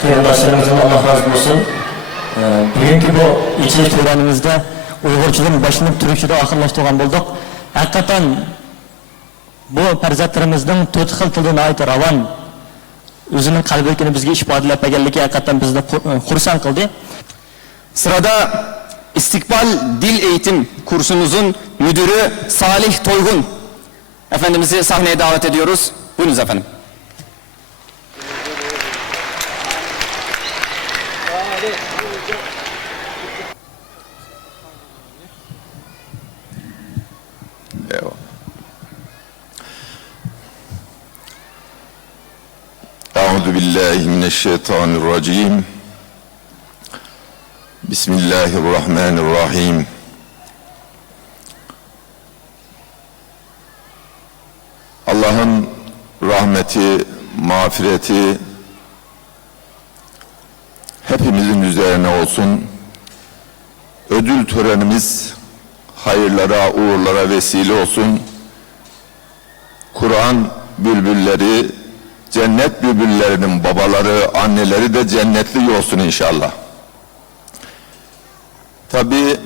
Kıyımdaşlarımızdan Allah razı olsun. Bugünkü bu içiliş törenimizde Uygurçadan başlanıp Türkçe'de ahırlaştırgan bulduk. Hakikaten bu perzatlarımızdan 4 xil tildan ait ravan özünün kalbini bizge ifadalab berganligi hakikaten bizni xursand qildi. Sırada İstikbal Dil Eğitim kursumuzun müdürü Salih Toygun Efendimiz'i sahneye davet ediyoruz. Buyurunuz efendim. Euzu billahi mineşşeytanirracim. Bismillahirrahmanirrahim. Allah'ın rahmeti, mağfireti hepimizin üzerine olsun. Ödül törenimiz hayırlara, uğurlara vesile olsun. Kur'an bülbülleri, cennet bülbüllerinin babaları, anneleri de cennetli olsun inşallah. Tabii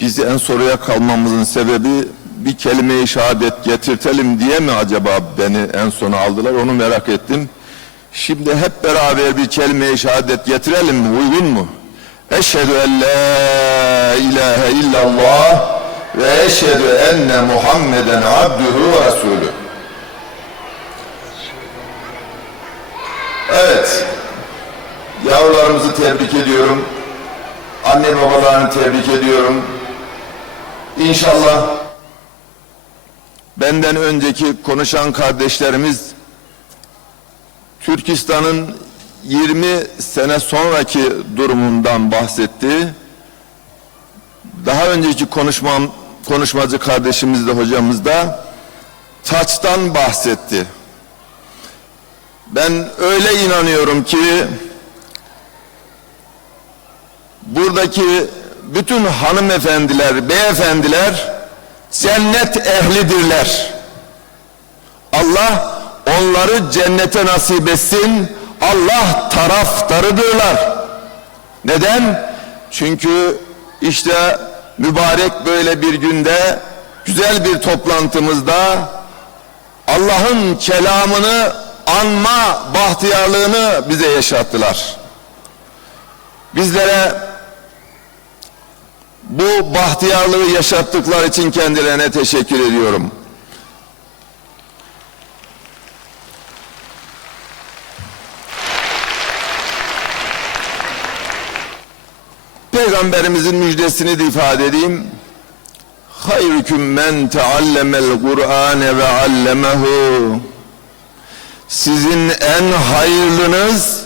biz en soruya kalmamızın sebebi bir kelime-i şehadet getirtelim diye mi acaba beni en sona aldılar, onu merak ettim. Şimdi hep beraber bir kelime-i şehadet getirelim mi, uygun mu? Eşhedü en la ilahe illallah ve eşhedü enne Muhammeden abduhu ve resulü. Evet, yavrularımızı tebrik ediyorum. Anne babalarını tebrik ediyorum. İnşallah benden önceki konuşan kardeşlerimiz Türkistan'ın 20 sene sonraki durumundan bahsetti. Daha önceki konuşmacı kardeşimiz de hocamız da taçtan bahsetti. Ben öyle inanıyorum ki buradaki bütün hanımefendiler, beyefendiler cennet ehlidirler. Allah onları cennete nasip etsin. Allah taraftarıdırlar. Neden? Çünkü işte mübarek böyle bir günde, güzel bir toplantımızda Allah'ın kelamını anma bahtiyarlığını bize yaşattılar. Bizlere bu bahtiyarlığı yaşattıkları için kendilerine teşekkür ediyorum. Peygamberimizin müjdesini de ifade edeyim. Hayrüküm men teallemel Kur'ane ve allemehu. Sizin en hayırlınız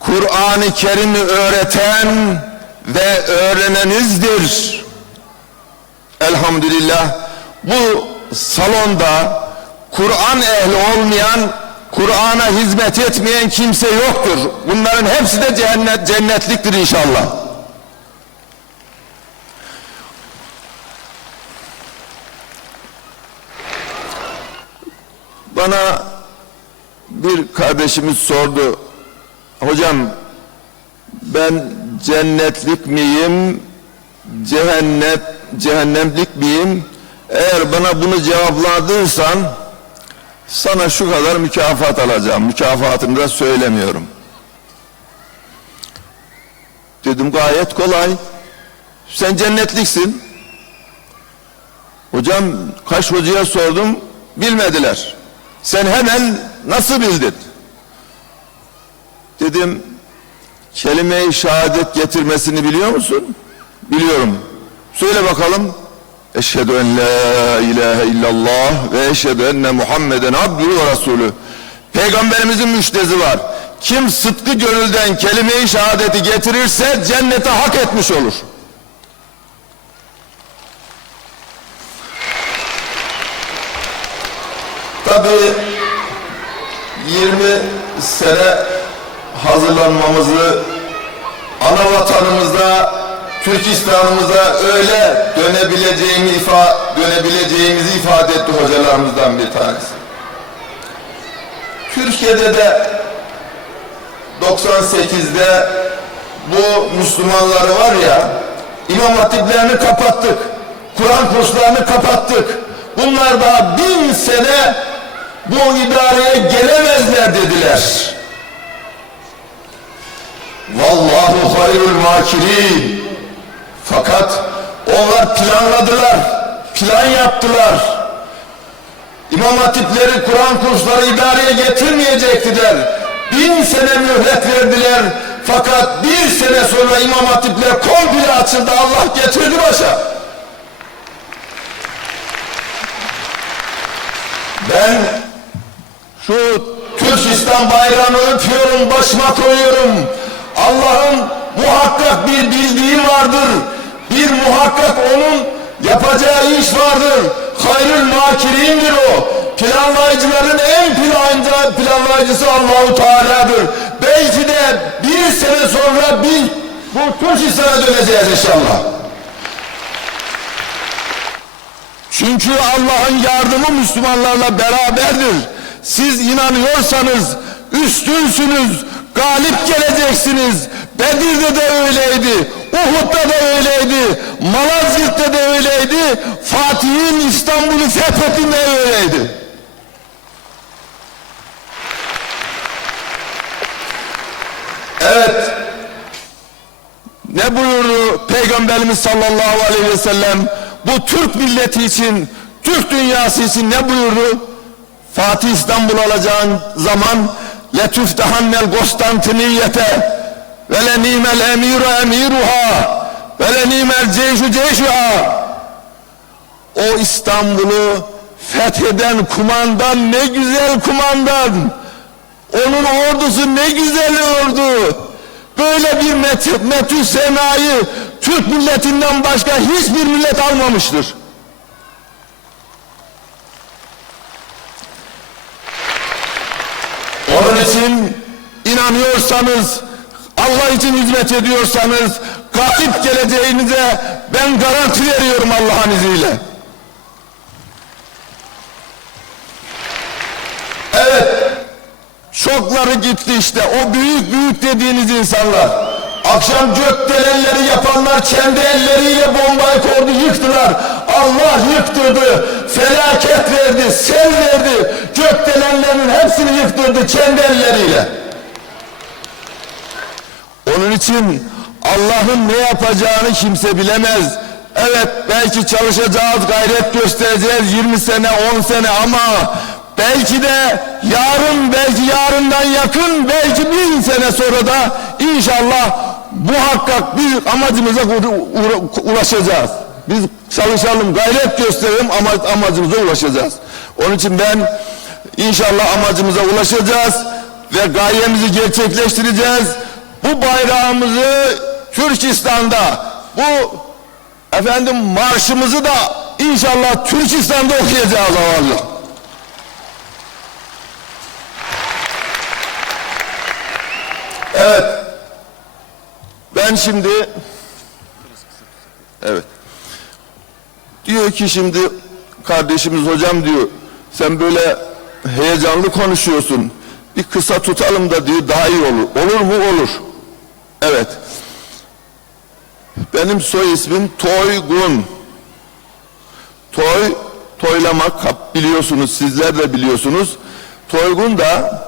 Kur'an-ı Kerim'i öğreten ve öğrenenizdir. Elhamdülillah bu salonda Kur'an ehli olmayan, Kur'an'a hizmet etmeyen kimse yoktur. Bunların hepsi de cennetliktir inşallah. Bana bir kardeşimiz sordu, hocam ben cennetlik miyim, cehennemlik miyim? Eğer bana bunu cevapladıysan sana şu kadar mükafat alacağım. Mükafatını da söylemiyorum. Dedim gayet kolay. Sen cennetliksin. Hocam kaç hocaya sordum, bilmediler. Sen hemen nasıl bildin? Dedim, kelime-i şehadet getirmesini biliyor musun? Biliyorum. Söyle bakalım. Eşhedü en la ilahe illallah ve eşhedü enne Muhammeden abdühü ve resulü. Peygamberimizin müjdesi var. Kim sıdkı gönülden kelime-i şehadeti getirirse cennete hak etmiş olur. Tabii 20 sene hazırlanmamızı ana vatanımızda, Türkistan'ımıza öyle dönebileceğimizi ifade etti hocalarımızdan bir tanesi. Türkiye'de de 98'de bu Müslümanları var ya, İmam hatiplerini kapattık, Kur'an kurslarını kapattık. Bunlar daha 1000 sene bu idareye gelemezler dediler. Vallahu hayrul makirin. Fakat onlar planladılar, plan yaptılar. İmam hatipleri, Kur'an kursları idareye getirmeyecektiler. 1000 sene mühlet verdiler. Fakat 1 sene sonra İmam hatipler komple açıldı. Allah getirdi başa. Ben şu Türkistan bayrağını öpüyorum, başıma koyuyorum. Allah'ın muhakkak bir bildiği vardır. Bir muhakkak onun yapacağı iş vardır. Hayrül makirindir o. Planlayıcıların en planlayıcısı Allahu Teala'dır. Belki de 1 sene sonra bu Türkistan'a döneceğiz inşallah. Çünkü Allah'ın yardımı Müslümanlarla beraberdir. Siz inanıyorsanız üstünsünüz, galip geleceksiniz. Bedir'de de öyleydi, Uhud'da da öyleydi, Malazgirt'te de öyleydi, Fatih'in İstanbul'u fethettiğinde öyleydi. Evet, ne buyurdu Peygamberimiz sallallahu aleyhi ve sellem? Bu Türk milleti için, Türk dünyası için ne buyurdu? Fatih İstanbul alacağın zaman letüftehannel Konstantiniyete ve le nimel emiru emiruha ve le nimel ceyşu ceyşuha. O İstanbul'u fetheden kumandan ne güzel kumandan. Onun ordusu ne güzel ordu. Böyle bir metü senayı Türk milletinden başka hiçbir millet almamıştır. Onun için inanıyorsanız, Allah için hizmet ediyorsanız galip geleceğinize ben garanti veriyorum Allah'ın izniyle. Evet, çokları gitti işte o büyük dediğiniz insanlar. Akşam gökdelenleri yapanlar kendi elleriyle bombayı kurdu, yıktılar. Allah yıktırdı, felaket verdi, sel verdi. Gökdelenlerin hepsini yıktırdı kendi elleriyle. Onun için Allah'ın ne yapacağını kimse bilemez. Evet, belki çalışacağız, gayret göstereceğiz 20 sene, 10 sene ama belki de yarın, belki yarından yakın, belki 1000 sene sonra da inşallah muhakkak bir amacımıza ulaşacağız. Biz çalışalım, gayret gösterelim ama amacımıza ulaşacağız. Onun için ben inşallah amacımıza ulaşacağız ve gayemizi gerçekleştireceğiz. Bu bayrağımızı Türkistan'da, bu marşımızı da inşallah Türkistan'da okuyacağız Allah. Evet. Ben şimdi diyor ki şimdi kardeşimiz hocam diyor sen böyle heyecanlı konuşuyorsun. Bir kısa tutalım da diyor daha iyi olur. Olur mu? Olur. Evet. Benim soy ismim Toygun. Toylamak biliyorsunuz, sizler de biliyorsunuz. Toygun da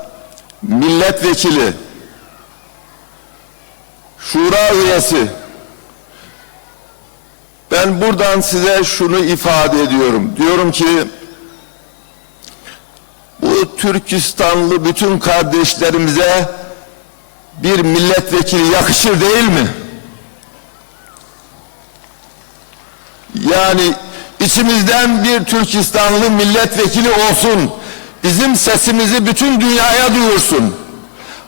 milletvekili. Şura üyesi. Ben buradan size şunu ifade ediyorum. Diyorum ki bu Türkistanlı bütün kardeşlerimize bir milletvekili yakışır değil mi? Yani içimizden bir Türkistanlı milletvekili olsun. Bizim sesimizi bütün dünyaya duyursun.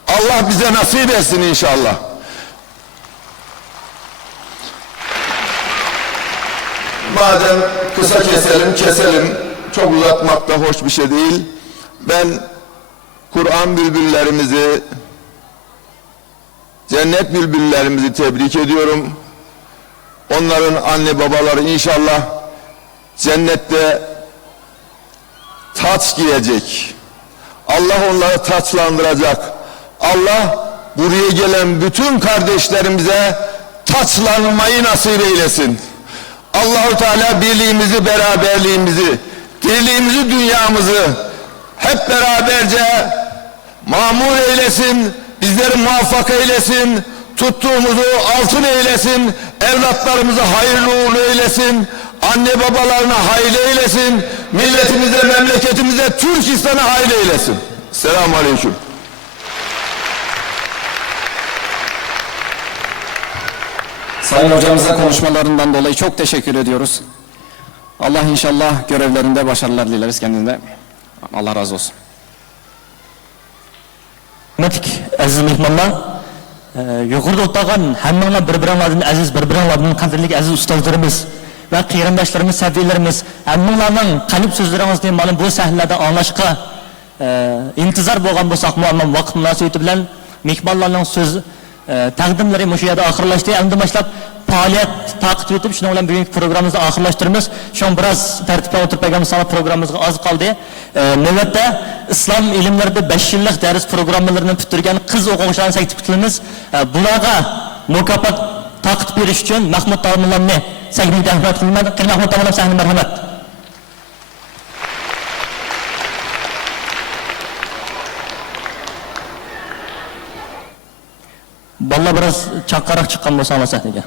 Allah bize nasip etsin inşallah. Madem kısa keselim. Çok uzatmak da hoş bir şey değil. Ben Kur'an bülbüllerimizi, cennet bülbüllerimizi tebrik ediyorum. Onların anne babaları inşallah cennette taç giyecek. Allah onları taçlandıracak. Allah buraya gelen bütün kardeşlerimize taçlanmayı nasip eylesin. Allah-u Teala birliğimizi, beraberliğimizi, dirliğimizi, dünyamızı hep beraberce mamur eylesin, bizleri muvaffak eylesin, tuttuğumuzu altın eylesin, evlatlarımızı hayırlı uğurlu eylesin, anne babalarına hayırlı eylesin, milletimize, memleketimize, Türkistan'a hayırlı eylesin. Selamun Aleyküm. Sayın hocamıza konuşmalarından dolayı çok teşekkür ediyoruz. Allah inşallah görevlerinde başarılar dileriz kendine. Allah razı olsun. Hürmetlik aziz mehmonlar, yuqorida o'tgan hammanglar bir-biringlardan aziz, bir-biringlardan qadrli aziz ustozlarimiz va qarindoshlarimiz, saviylarimiz, hammanglarning qalb so'zlaringizni mana bu sahnalarda anglashga intizor bo'lgan bo'lsak-mu, ammo vaqt munosabati bilan mehmonlarning so'z taqdimlari mushu yerda oxirlashdi. Endi boshlab faoliyat taqib etib, shuning bilan bugungi programmamizni oxirlashtiramiz. Shu biroz tartibga o'tirib qolgan misollar programmamizga oz qoldi. Navbatda islom ilmlarida 5 yillik dars programmalarini bitirgan qiz o'quvchilarni taklif qilamiz. Bularga mukofot taqib berish uchun Mahmud Tamullonni sahnada davet qilaman. Mahmud Tamullam sahnaga marhamat. Balla biraz çakarak çıkan bu sahne sahneye.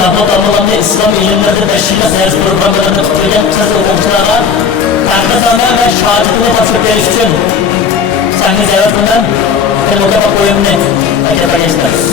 Mahmud Tamullonni İslam ilimlerinde 5 yıllık ders programlarını tutulan kız okuyuculara takdimname ve şahitliğini topşirib berish uchun sahne ziyorat bilan bir mukofot o'yinini taklif etamiz.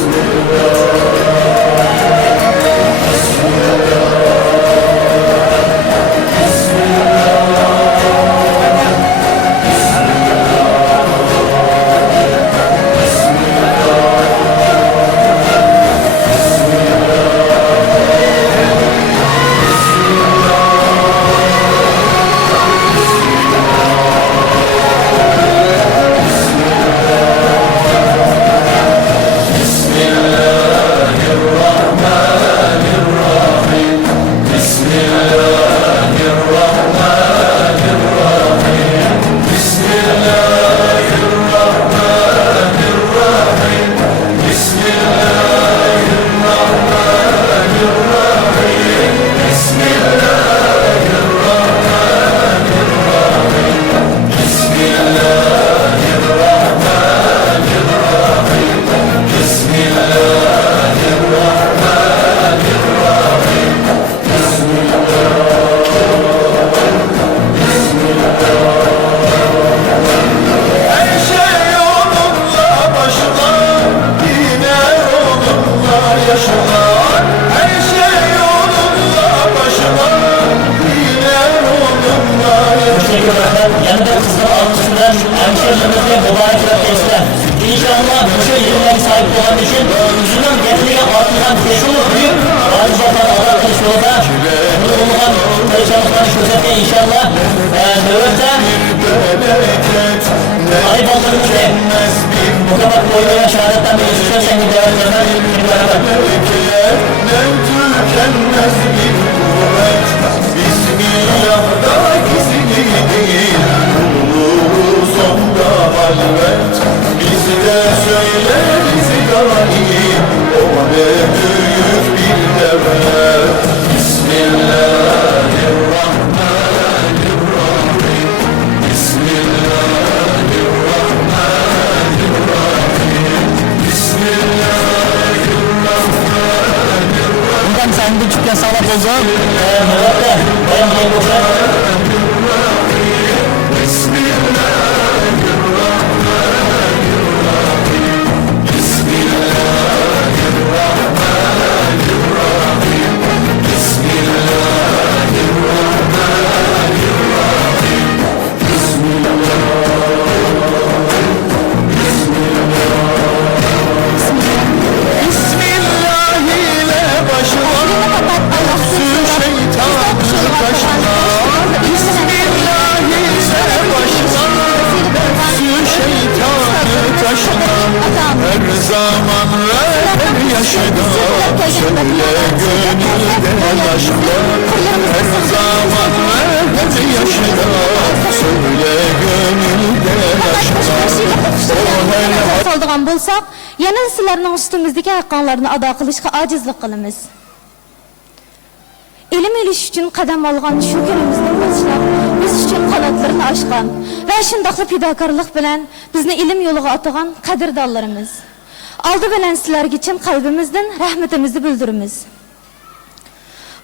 Bismillah. İnşallah bu şu ilimlerine sahip olan için yüzünün kendine atılan şu büyük vazifeden Allah kılışıyorsa bunu bulunan perişanlıklarını çözerken inşallah nöbette ayıp aldığımız ve bu kadar koyduğuna şehadetten bir istiyorsan bir devam edemem. Tükenmez bir kuvvet Bismillah'da gizli değil Nuru sonda halvet Biz de söyleriz daim O ne büyük bir devlet Bismillahirrahmanirrahim Bismillahirrahmanirrahim Bismillahirrahmanirrahim Bundan sen de çıkken sağlam olacağım. Nöbette bayan Ceyboş'a Her zaman ve her yaşta Söyle gönülden aşkla Her zaman ve her yaşta Söyle gönülden aşkla Solduğan bolsak, yana sizlarning ustimizga haqqonlarni ado qilishga ojizlik qilamiz. İlim ilish uchun qadam olgan shu kunimizni boshlab, biz uchun qanotlarini ochgan va shundaqli fidokorlik bilan bizni ilm yo'liga otgan qadrdonlarimiz. Oldi bilan sizlarga chin qalbimizdan rahmatimizni bildiramiz.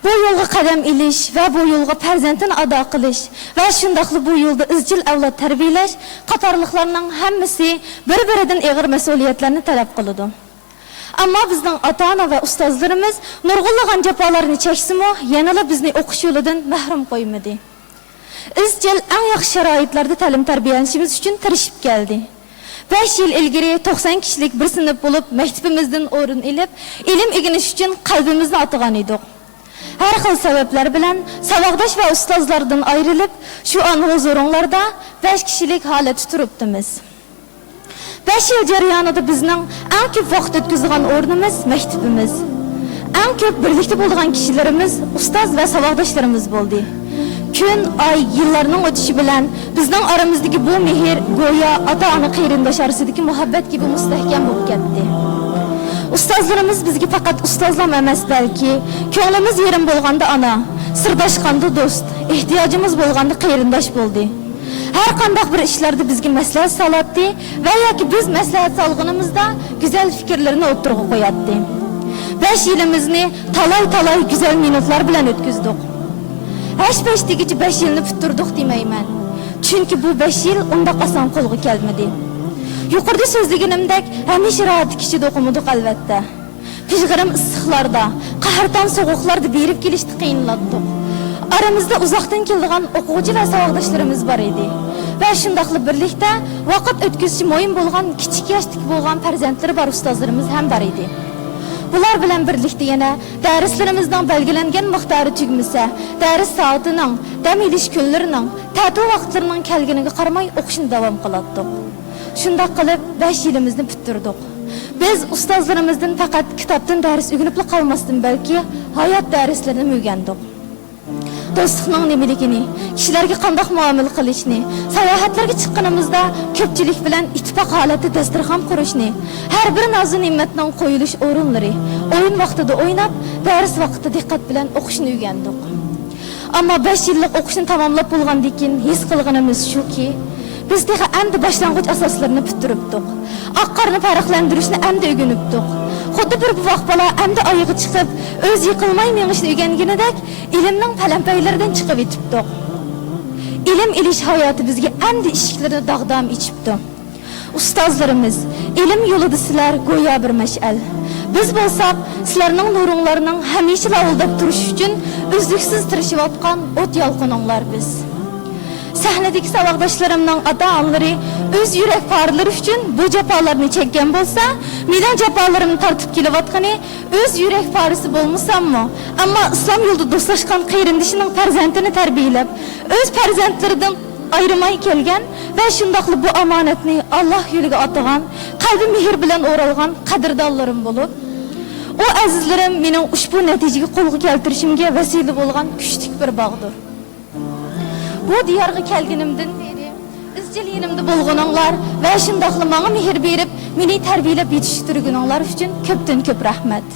Bu yo'lga qadam ilish va bu yo'lga farzandini ado qilish va shundaqli bu yo'lda izchil avlod tarbiyalash qatorliqlarning hammasi bir-biridan og'ir mas'uliyatlarni talab qiladi. Ammo bizning ota-ona va ustozlarimiz nurg'unlagan jafolarni cheksimi, yanada bizni o'qish yo'lidan mahrum qo'ymadi. Izchil eng yaxshi sharoitlarda ta'lim tarbiyalanishimiz uchun tirishib keldi. 5 yil ilgari 90 kishilik bir sinf bo'lib, maktabimizdan o'rin ilib, ilm o'rganish uchun qalbimizni otgan edik. Her xil sebepler bilen savaqdaş ve ustozlardan ayrılıp şu an huzurunlarda 5 kişilik halet turupdimiz. 5 yıl jarayonida bizning en ko'p vaqt o'tkazgan o'rnimiz maktabimiz. En ko'p birlikte bo'lgan kishilarimiz ustoz ve savaqdaşlarımız bo'ldi. Kun, ay, yillarning o'tishi bilan bizning oramizdagi bu mehr go'yo ota-ona qarindosh orasidagi muhabbat gibi mustahkam bo'lib ketdi. Ustozlarımız bizge fakat ustozlam emas belki, ko'nglimiz yerim bo'lganda ana, sirdoshganda do'st, ehtiyojimiz bo'lganda qarindosh bo'ldi. Her qandaq bir ishlarda bizge maslahat solatdi va yoki biz maslahat solganimizda güzel fikirlerini o'ttirib qo'yatdi. 5 yilimizni talay güzel minutlar bilan o'tkazdik. Hash peshtigicha 5 yilni bitirdik demayman. Chunki bu 5 yil unda oson qo'lga kelmadi. Yuqorida so'zlaganimdek, hamisha rahat kishida o'qimadik albatta. Pishg'irim issiqlarda, qahrton sovuqlarda berib kelishdi qiyinlatdik. Aramizda uzoqdan kelgan o'quvchi va savodashlarimiz bor edi. Va shundaqli birlikda vaqt o'tkazishi mo'yin bo'lgan kichik yoshlik bo'lgan farzandlari bor ustozlarimiz ham bor edi. Bular bilan birlikda yana darslarimizdan belgilangan miqdori tugmasa, dars soatining, dam olish kunlarining, ta'til vaqtlarining kelganiga qaramay o'qishni davom qilatdik. Shunday qilib 5 yilimizni bitirdik. Biz ustozlarimizdan faqat kitobdan dars o'rganib qolmasdan balki hayot darslarini o'rgandik. Do'stlikning nimaligini, kishilarga qanday muomala qilishni, sayohatlarga chiqqanimizda ko'pchilik bilan ittifoq holatda dasturxon qurishni, har bir noz ne'matning qo'yilish o'rinlari, o'yin vaqtida o'ynab, dars vaqtida diqqat bilan o'qishni o'rgandik. Ammo 5 yillik o'qishni tamomlab bo'lgandan keyin his qilganimiz shuki, biz daha endi başlangıç asaslarını bitiribdik. Aqarını farqlantirishni endi o'rganibdik. Xuddi bir bu vaqt bola endi oyog'i chiqib, o'z yiqilmay mengishni o'rganganidek, ilmning palampaylaridan chiqib yetibdik. Ilm ilish hayoti bizga endi eshiklarini dag'dam ichibdi. Ustozlarimiz, ilm yo'lida sizlar go'yo bir mash'al. Biz bo'lsak, sizlarning nurunglarning hamisha lavildab turish uchun uzluksiz tirishib atgan o't yolqininglar biz. sahnedeki sabahdaşlarımdan ata-analары öz yürek parları üçün bu cepalarını çekкен bolsa, meden cepalarımı tartıp kelivatqаны öz yürek parısı bolmasam mı? Ama İslam yolda dostlaşkan qeyrindişinin perzentini terbiyelep, öz perzentlerden ayrımay kelgen ve şundaqlı bu amanetini Allah yoluga atagan, kalbi mihir bilen oralgan qadrdonlarim bolup, o azizlerim mening ushbu natijaga qo'lga keltirishimga vesile bo'lgan kuchlik bir bog'dir. Bu diyarga kelganimdan beri izchil yonimda bo'lganinglar va shundaqli menga mehr berib, meni tarbiyalab yetishtirganinglar uchun ko'pdan ko'p rahmat.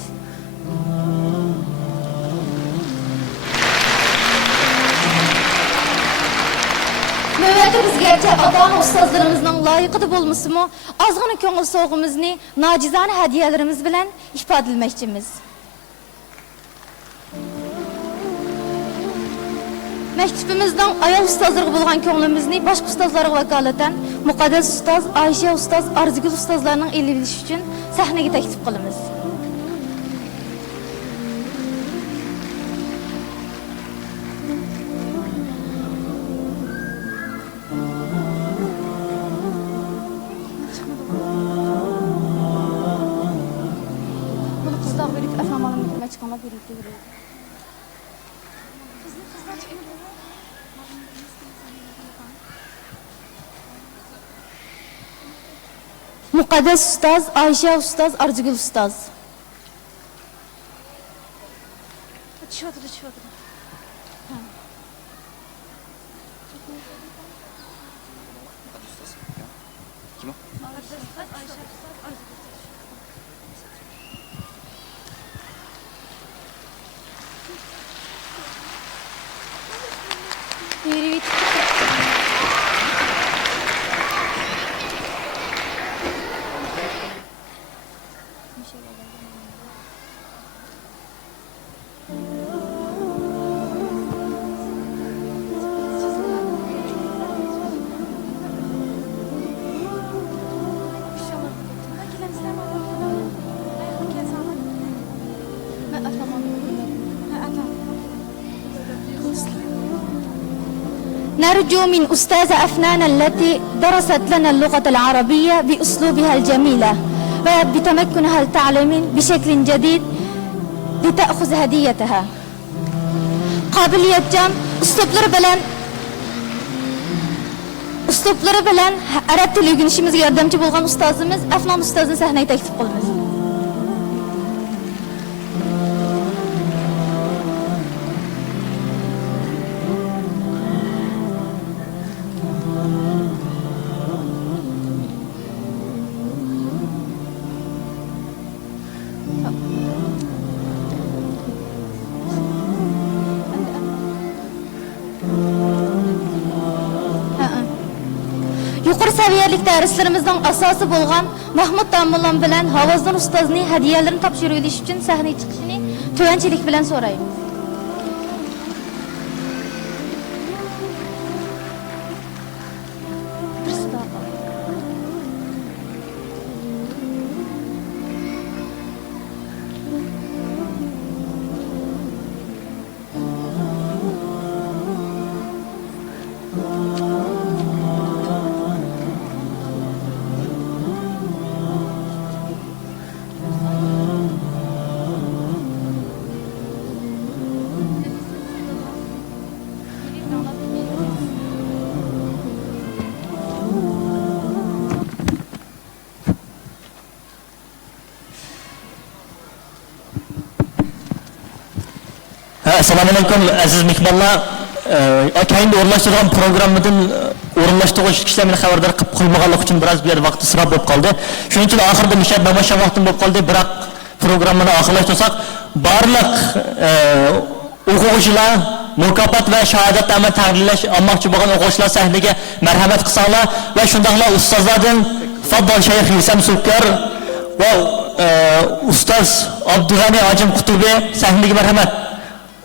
Növbəti bizlərcə ata-ana ustazlarımızın layiqıdır bolmasımı, azğını köngül soğumuzni nacizane hediyelerimiz bilen ifade etməkçimiz. Məktubimizdən ayol ustazları bulğan köngülümüzni başqa ustazlara vakaleten Muqaddes ustaz, Ayşe ustaz, Arzigül ustazlarının eliliş üçün səhnəyə təklif qılımız. Bunu qızlar verib əfəmanın mütləmə çıxana verib deyir. Muqaddes ustaz, Ayşe ustaz, Arzigül ustaz. Düşüyordu. Kim o? Yürü. نرجو من أستاذة أفنان التي درست لنا اللغة العربية بأسلوبها الجميلة وبتمكنها التعليمي بشكل جديد لتأخذ هديتها. قابلية جام üslupları bilen Arap dili öğrenişimizge yardımcı bolgan ustazımız Afnan ustazın sahneye teklif kılımız. Yuqori seviyelik derslerimizden asası bolgan Mahmud Damullan bilen Havazdan ustazını hediyelerini tapşırıyolish için sahneye çıkışını tövençilik bilen sorayım. Assalamu alaikum aziz mehmonlar. Akayında o'rinlashtirgan programmadan o'rinlashtirish kishlar meni xabardor qilib qo'ymaganlik uchun biroz bir vaqt isrof bo'lib qoldi. Shuning uchun oxirida mushabbaha vaqtim bo'lib qoldi. Biroq programmani oxirlashtirsak, barliq o'quvchilar mukofot va shahodatnoma taqdirlash olmoqchi bo'lgan o'quvchilar sahnaga marhamat qilsanglar va shundaqla ustozlardan Faddol Shayx Yusam Sukar va ustoz Abdug'ani Hojim Qutubi sahnaga marhamat.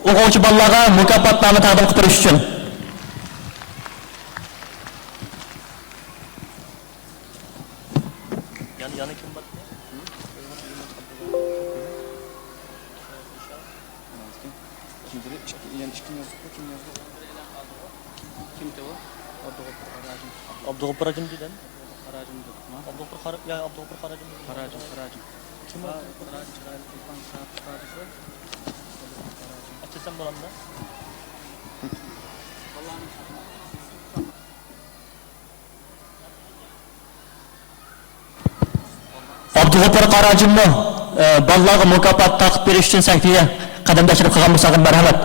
O'quvchi bolalarga mukofotlarni taqdim qilib berish uchun. Abdug'ofur Harajim dedim. Abdug'ofur Harajim. Ya Abdug'ofur Harajim. Harajim. Kim o? Açılsam buramda. Abdug'ofur Harajimni bolalarga mukofot taqib berish uchun sahifasiga qadamdashlik qilgan bo'lsangiz marhamat.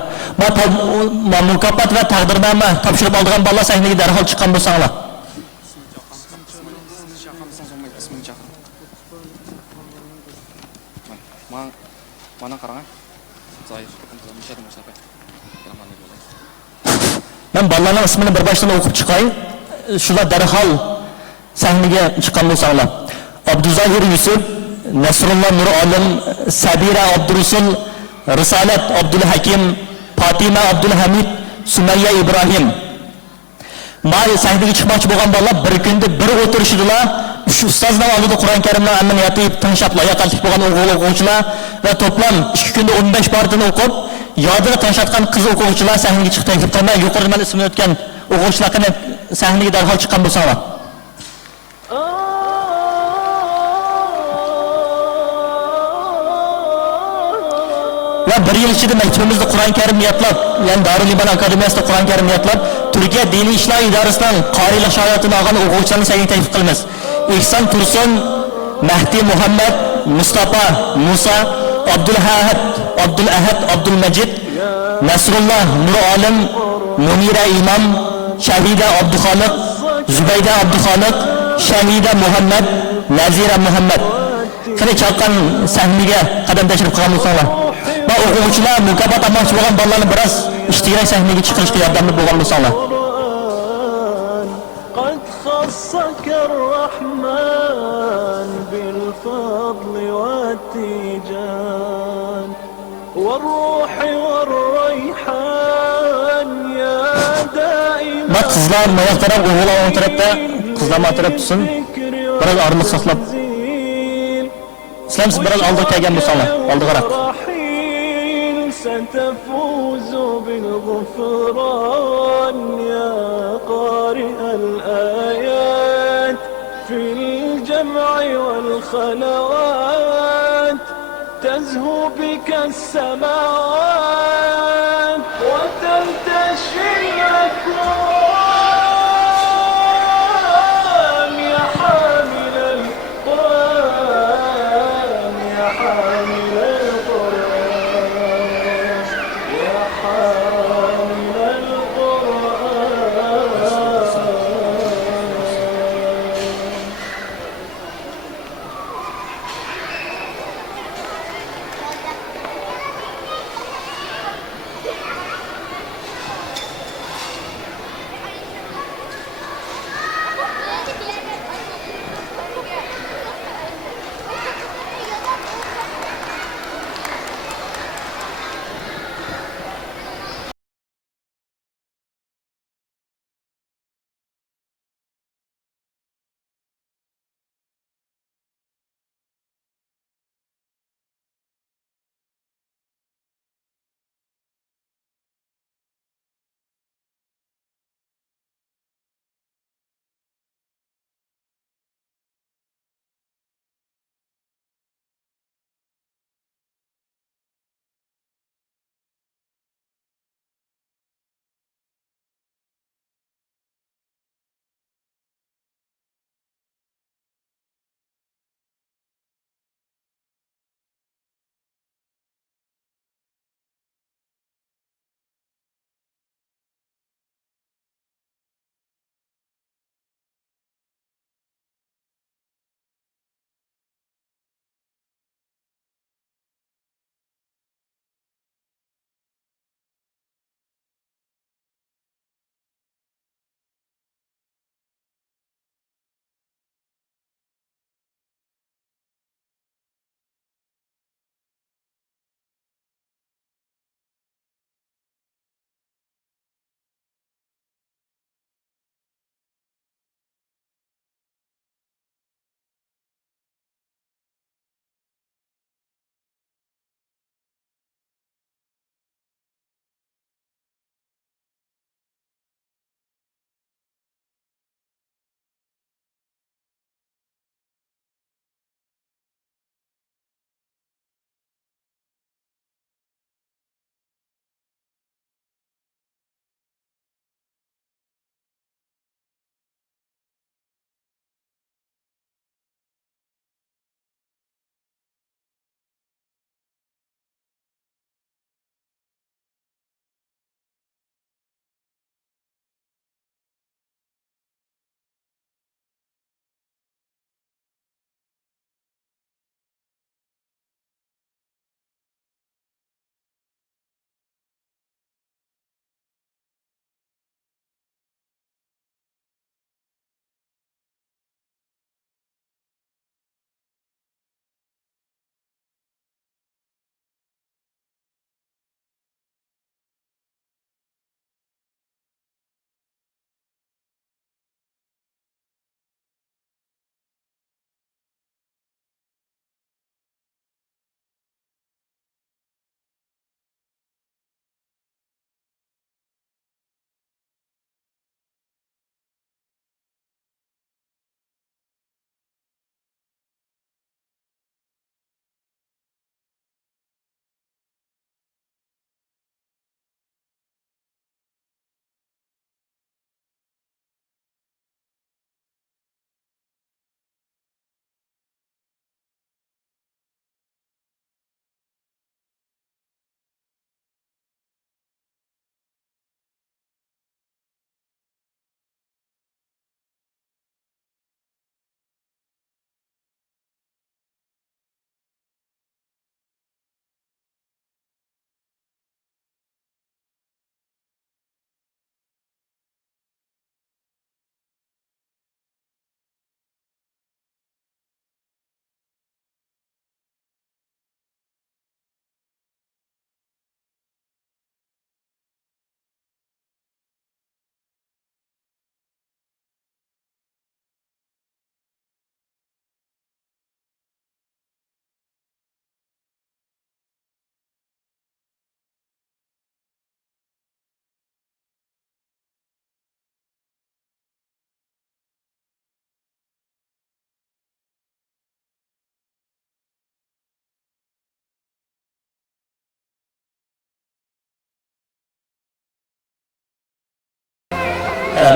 Ma mukofot va taqdirnoma topshirib olgan bolalar sahifasiga darhol chiqqan bo'lsanglar. Mana qarang. Zoir. Ben bolalarning ismini bir baştan o'qib chiqay. Shular darhol sahnaga chiqqan bo'lsanglar. Abduzahir Yusuf, Nasrullah Nur Olim, Sabira Abdurusul, Risalat Abdul Hakim, Fatima Abdul Hamid, Sumayya Ibrahim. Ma'lum sahnaga chiqmoqchi bo'lgan bolalar bir kunda bir o'tirishidilar. Shu ustozlar oldida Qur'on Karimni amma yotib tinglab loyaqaltik bo'lgan o'quvchilar va to'plam 2 kunda 15 partini o'qib, yodini tinchlatgan qiz o'quvchilar sahnaga chiqib taklif qilmay, yuqorida men ismini o'tgan o'quvchilarni sahnaga darhol chiqqan bo'lsanglar. Va bir yil ichida maktabimizda Qur'on Karim niyatlab, ya'ni Darul Iman Akademiyasida Qur'on Karim niyatlab, Turkiya diniy ishlar idorasidan qorilik shahodatini olgan o'quvchilarni sahnaga taklif qilamiz. İhsan Tursun, Mahdi Muhammad, Mustafa Musa, Abdul Ahad, Abdul Majid, Nasrullah Nur Olim, Munira Imam, Shahida Abduxoliq, Zubayda Abduxoliq, Shamida Muhammad, Nazira Muhammad. Qani chaqqan sahnaga qadam tashrif qilgan bo'lsanglar. Va o'quvchilar mukofot olmoqchi bo'lgan bolalarni biroz ijtimoiy sahnaga chiqishga yordamli bo'lgan bo'lsanglar. خصك الرحمن بالفضل والتيجان والروح والريحان يا دائما Bak kızlar mayak taraf, oğullar o tarafta, kızlar ma taraf tutsun. Biraz ağırlık saklap. İslam siz biraz aldık kelgen bu sana, aldık arak. ستفوز بالغفران يا قارئ الآيات في الجمع والخلوات تزهو بك السماوات وتنتشي الأكوان يا حامل القرآن يا حامل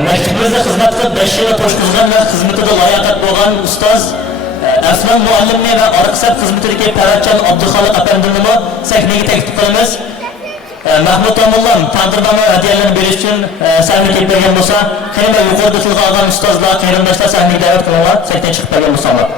Maktabimizda xizmat qilib 5 yil to'shqizgan va xizmatida layoqat bo'lgan ustoz Aslan muallimni va Oriqsab xizmatidagi Paratjon Abduxoliq apandini sahnaga taklif qilamiz. Mahmud Tomullam taqdirdagi hadiyalarni berish uchun sahnaga kelib bergan bo'lsa, qanday yuqorida tilga olgan ustozlar, qarindoshlar sahnaga da'vat qilinlar, sahnaga chiqib bergan bo'lsalar.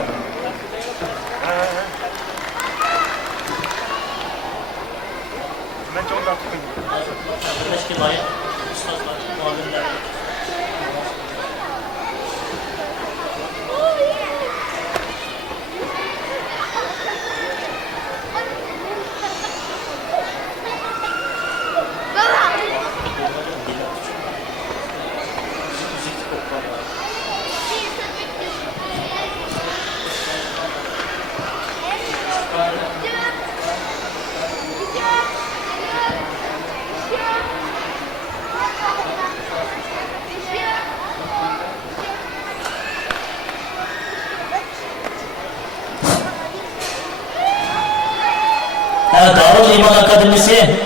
Darul İman Akademisi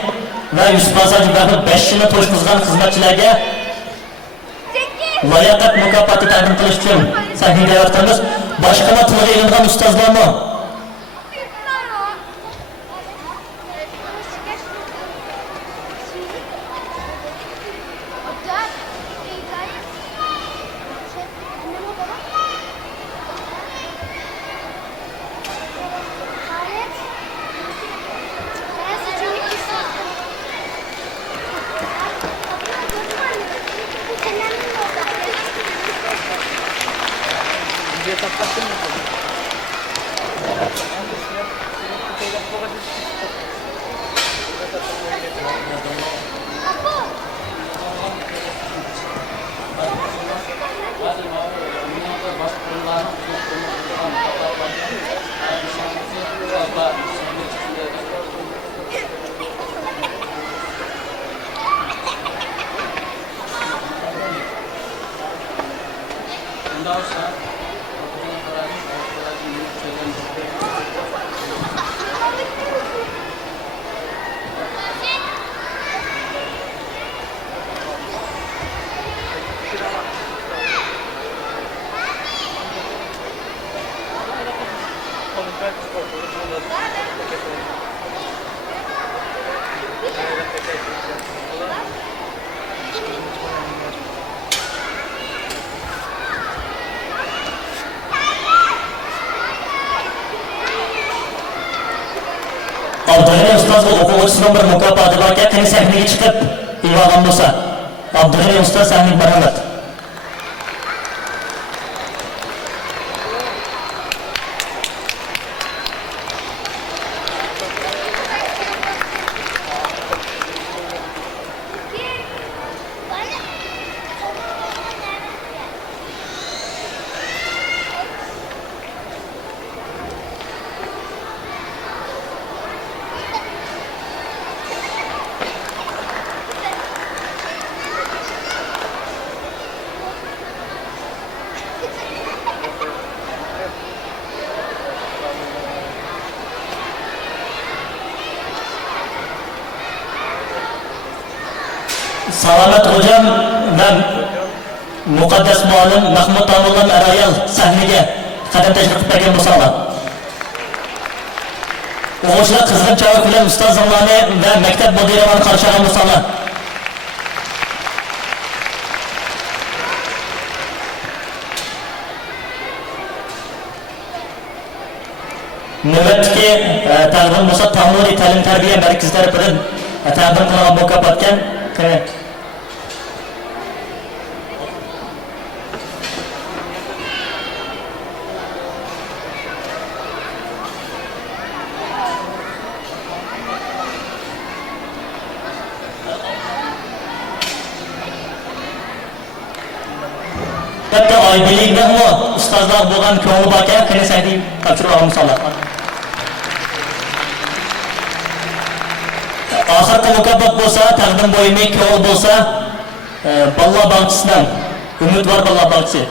ve Yusuf Hasan Cibahı 5 yılı to'shqizgan xizmatchilarga layoqat mukofoti taqdim qilish uchun sahnaga da'vat qilamiz. Boshqa tilga ilingan ustozlarni Abdurrahim Ustoz o'quvchisining bir mukofoti borga qani sahnaga chiqib ilg'agan bo'lsa. Abdurrahim Ustoz sahnaga marhamat. Salamat hocam ve muqaddas muallim Mahmud Tomullam Arayal sahnaga qadam tashlab bergan bo'lsalar. O'quvchilar qizg'in chavak bilan ustozlarni va maktab mudiralarini qarshilagan bo'lsalar. Navbatdagi taqdim bo'lsa Tamuriy ta'lim tarbiya markazlari bilan taqdim qilingan mukofotga hatta oybeklikdan ustozlar bo'lgan ko'ngli borga qani sahnaga topshirgan misollar. Oxirgi mukofot bo'lsa, taqdim bo'yining ko'l bo'lsa, balla bog'chisidan umidvor balla bog'chisi.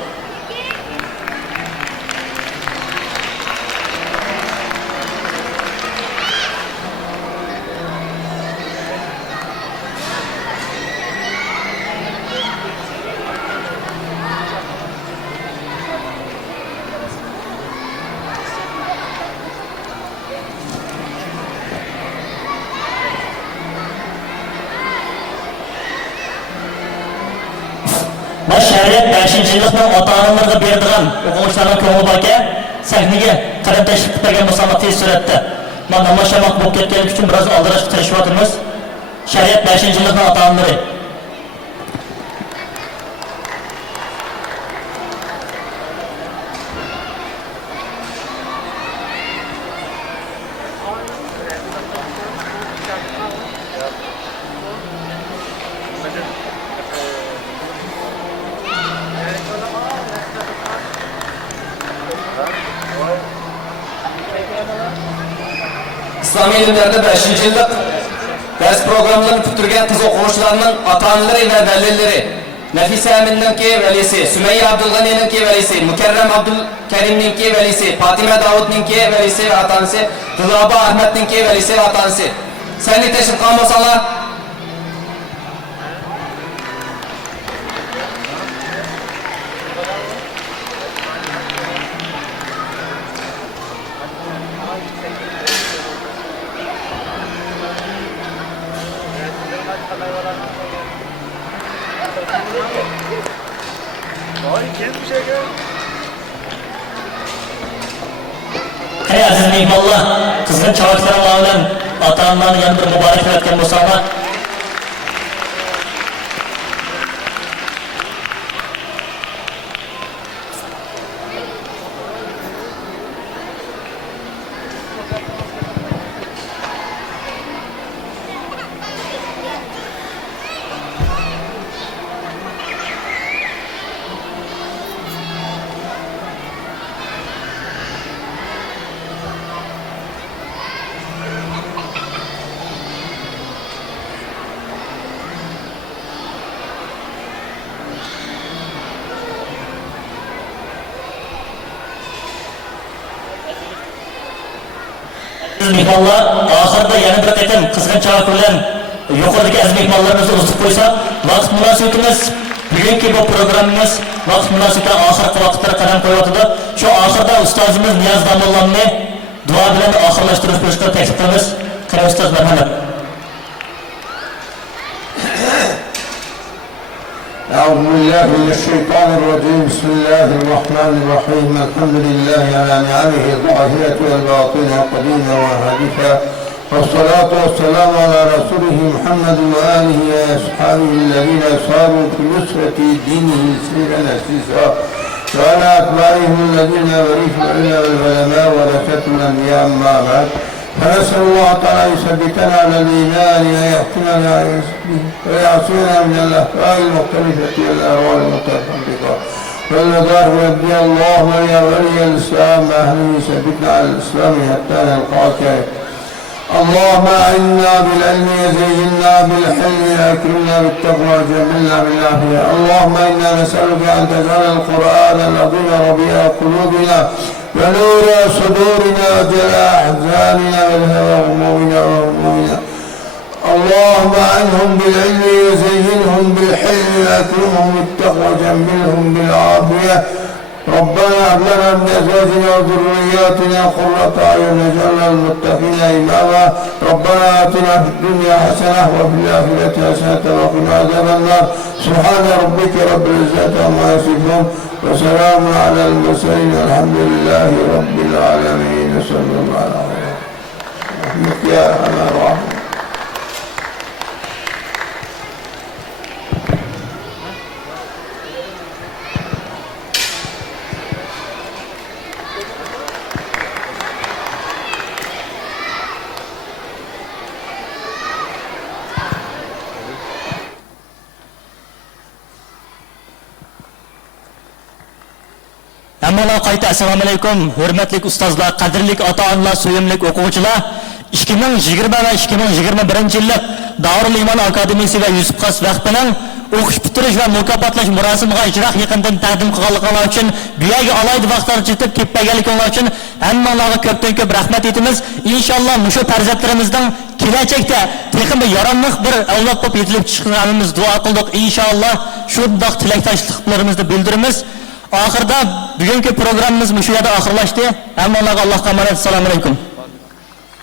5. yıllıkning ota-onalarga beradigan o'quvchilarning ko'ngli borki, sahnaga qarab tashrif qilgan bo'lsangiz tez suratda. Mana namoyishmak bo'lib ketganlik uchun biroz oldirashga tirishyapmiz. Shariat 5. yillikning ota-onalari. İslami ilimlerde 5. yıllık ders programlarını bitirgen kız okuvchilarning ota-onalari ve velileri, Nafisa Amin'ninki velisi, Sümeyye Abdülgani'ninki velisi, Mükerrem Abdülkerim'ninki velisi, Fatime Davud'ninki velisi ve atansı, Dilaba Ahmet'ninki velisi ve atansı. Senli teşrif kalmasalar, Hey aziz mehmonlar, qizg'in chavaklar bilan ota-onalarni yana bir muborak qilayotgan bo'lsanglar, mehmonlar oxirida yana bir qatam qizg'in chavak bilan yuqoridagi aziz mehmonlarimizni uzib qo'ysak, vaqt munosabatimiz bugungi bu programmamiz vaqt munosabati oxirgi vaqtlarga qadam qo'yotdi. Shu oxirida ustozimiz Niyoz Domullovni duo bilan oxirlashtirishga taklif qilamiz. Qani ustoz marhamat. أعوذ بالله من الشيطان الرجيم بسم الله الرحمن الرحيم الحمد لله على نعمه الظاهرة والباطنة قديما وحادثا والصلاة والسلام على رسوله محمد وآله وأصحابه الذين صاروا في نصرة دينه سيرا أسيسا وعلى أتباعهم الذين ورثوا العلم والعلماء ورثة الأنبياء أما بعد فنسأل الله تعالى يثبتنا على الإيمان ويحكمنا ويعصينا من الأهواء المختلفة والأهواء المتفرقة والمدار ربي الله ولي ولي الإسلام أهله يثبتنا على الإسلام حتى نلقاك. اللهم أعنا بالعلم وزينا بالحلم وأكرمنا بالتقوى وجملنا بالعافية. اللهم إنا نسألك أن تجعل القرآن العظيم ربيع قلوبنا ونور صدورنا وجلاء أحزاننا والهوى همومنا وهمومنا. اللهم عنهم بالعلم وزينهم بالحلم وأكرمهم بالتقوى وجملهم بالعافية. ربنا هب لنا من أزواجنا وذرياتنا قرة أعين واجعلنا للمتقين إماما. ربنا آتنا في الدنيا حسنة وفي الآخرة حسنة وقنا عذاب النار. سبحان ربك رب العزة عما يصفون وسلام على المرسلين والحمد لله رب العالمين. صلى الله عليه وسلم. يا أرحم الراحمين. Hammalar qayta assalomu alaykum, hurmatli ustozlar, qadrli ota-onalar, suyimli o'quvchilar. 2020 va 2021 yillik Darul Iymon Akademiyasi va Yusuf Qas vaqtining o'qish bitirish va mukofotlash murosimiga ijroq yaqindan taqdim qilganliklari uchun bu yerga alayda vaqtlar yetib ketmaganliklari uchun hammalarga ko'pdan-ko'p rahmat aytamiz. Inshaalloh mushu farzandlarimizning kelajakda texnik yaronliq bir avlod bo'lib yetilib chiqishimiz duo qildik. Inshaalloh shundoq tilakdoshliklarimizni bildiramiz. Oxirda bugungi programmamiz shu yerda oxirlashdi. Hammalarga Allohga emanet. Assalomu alaykum.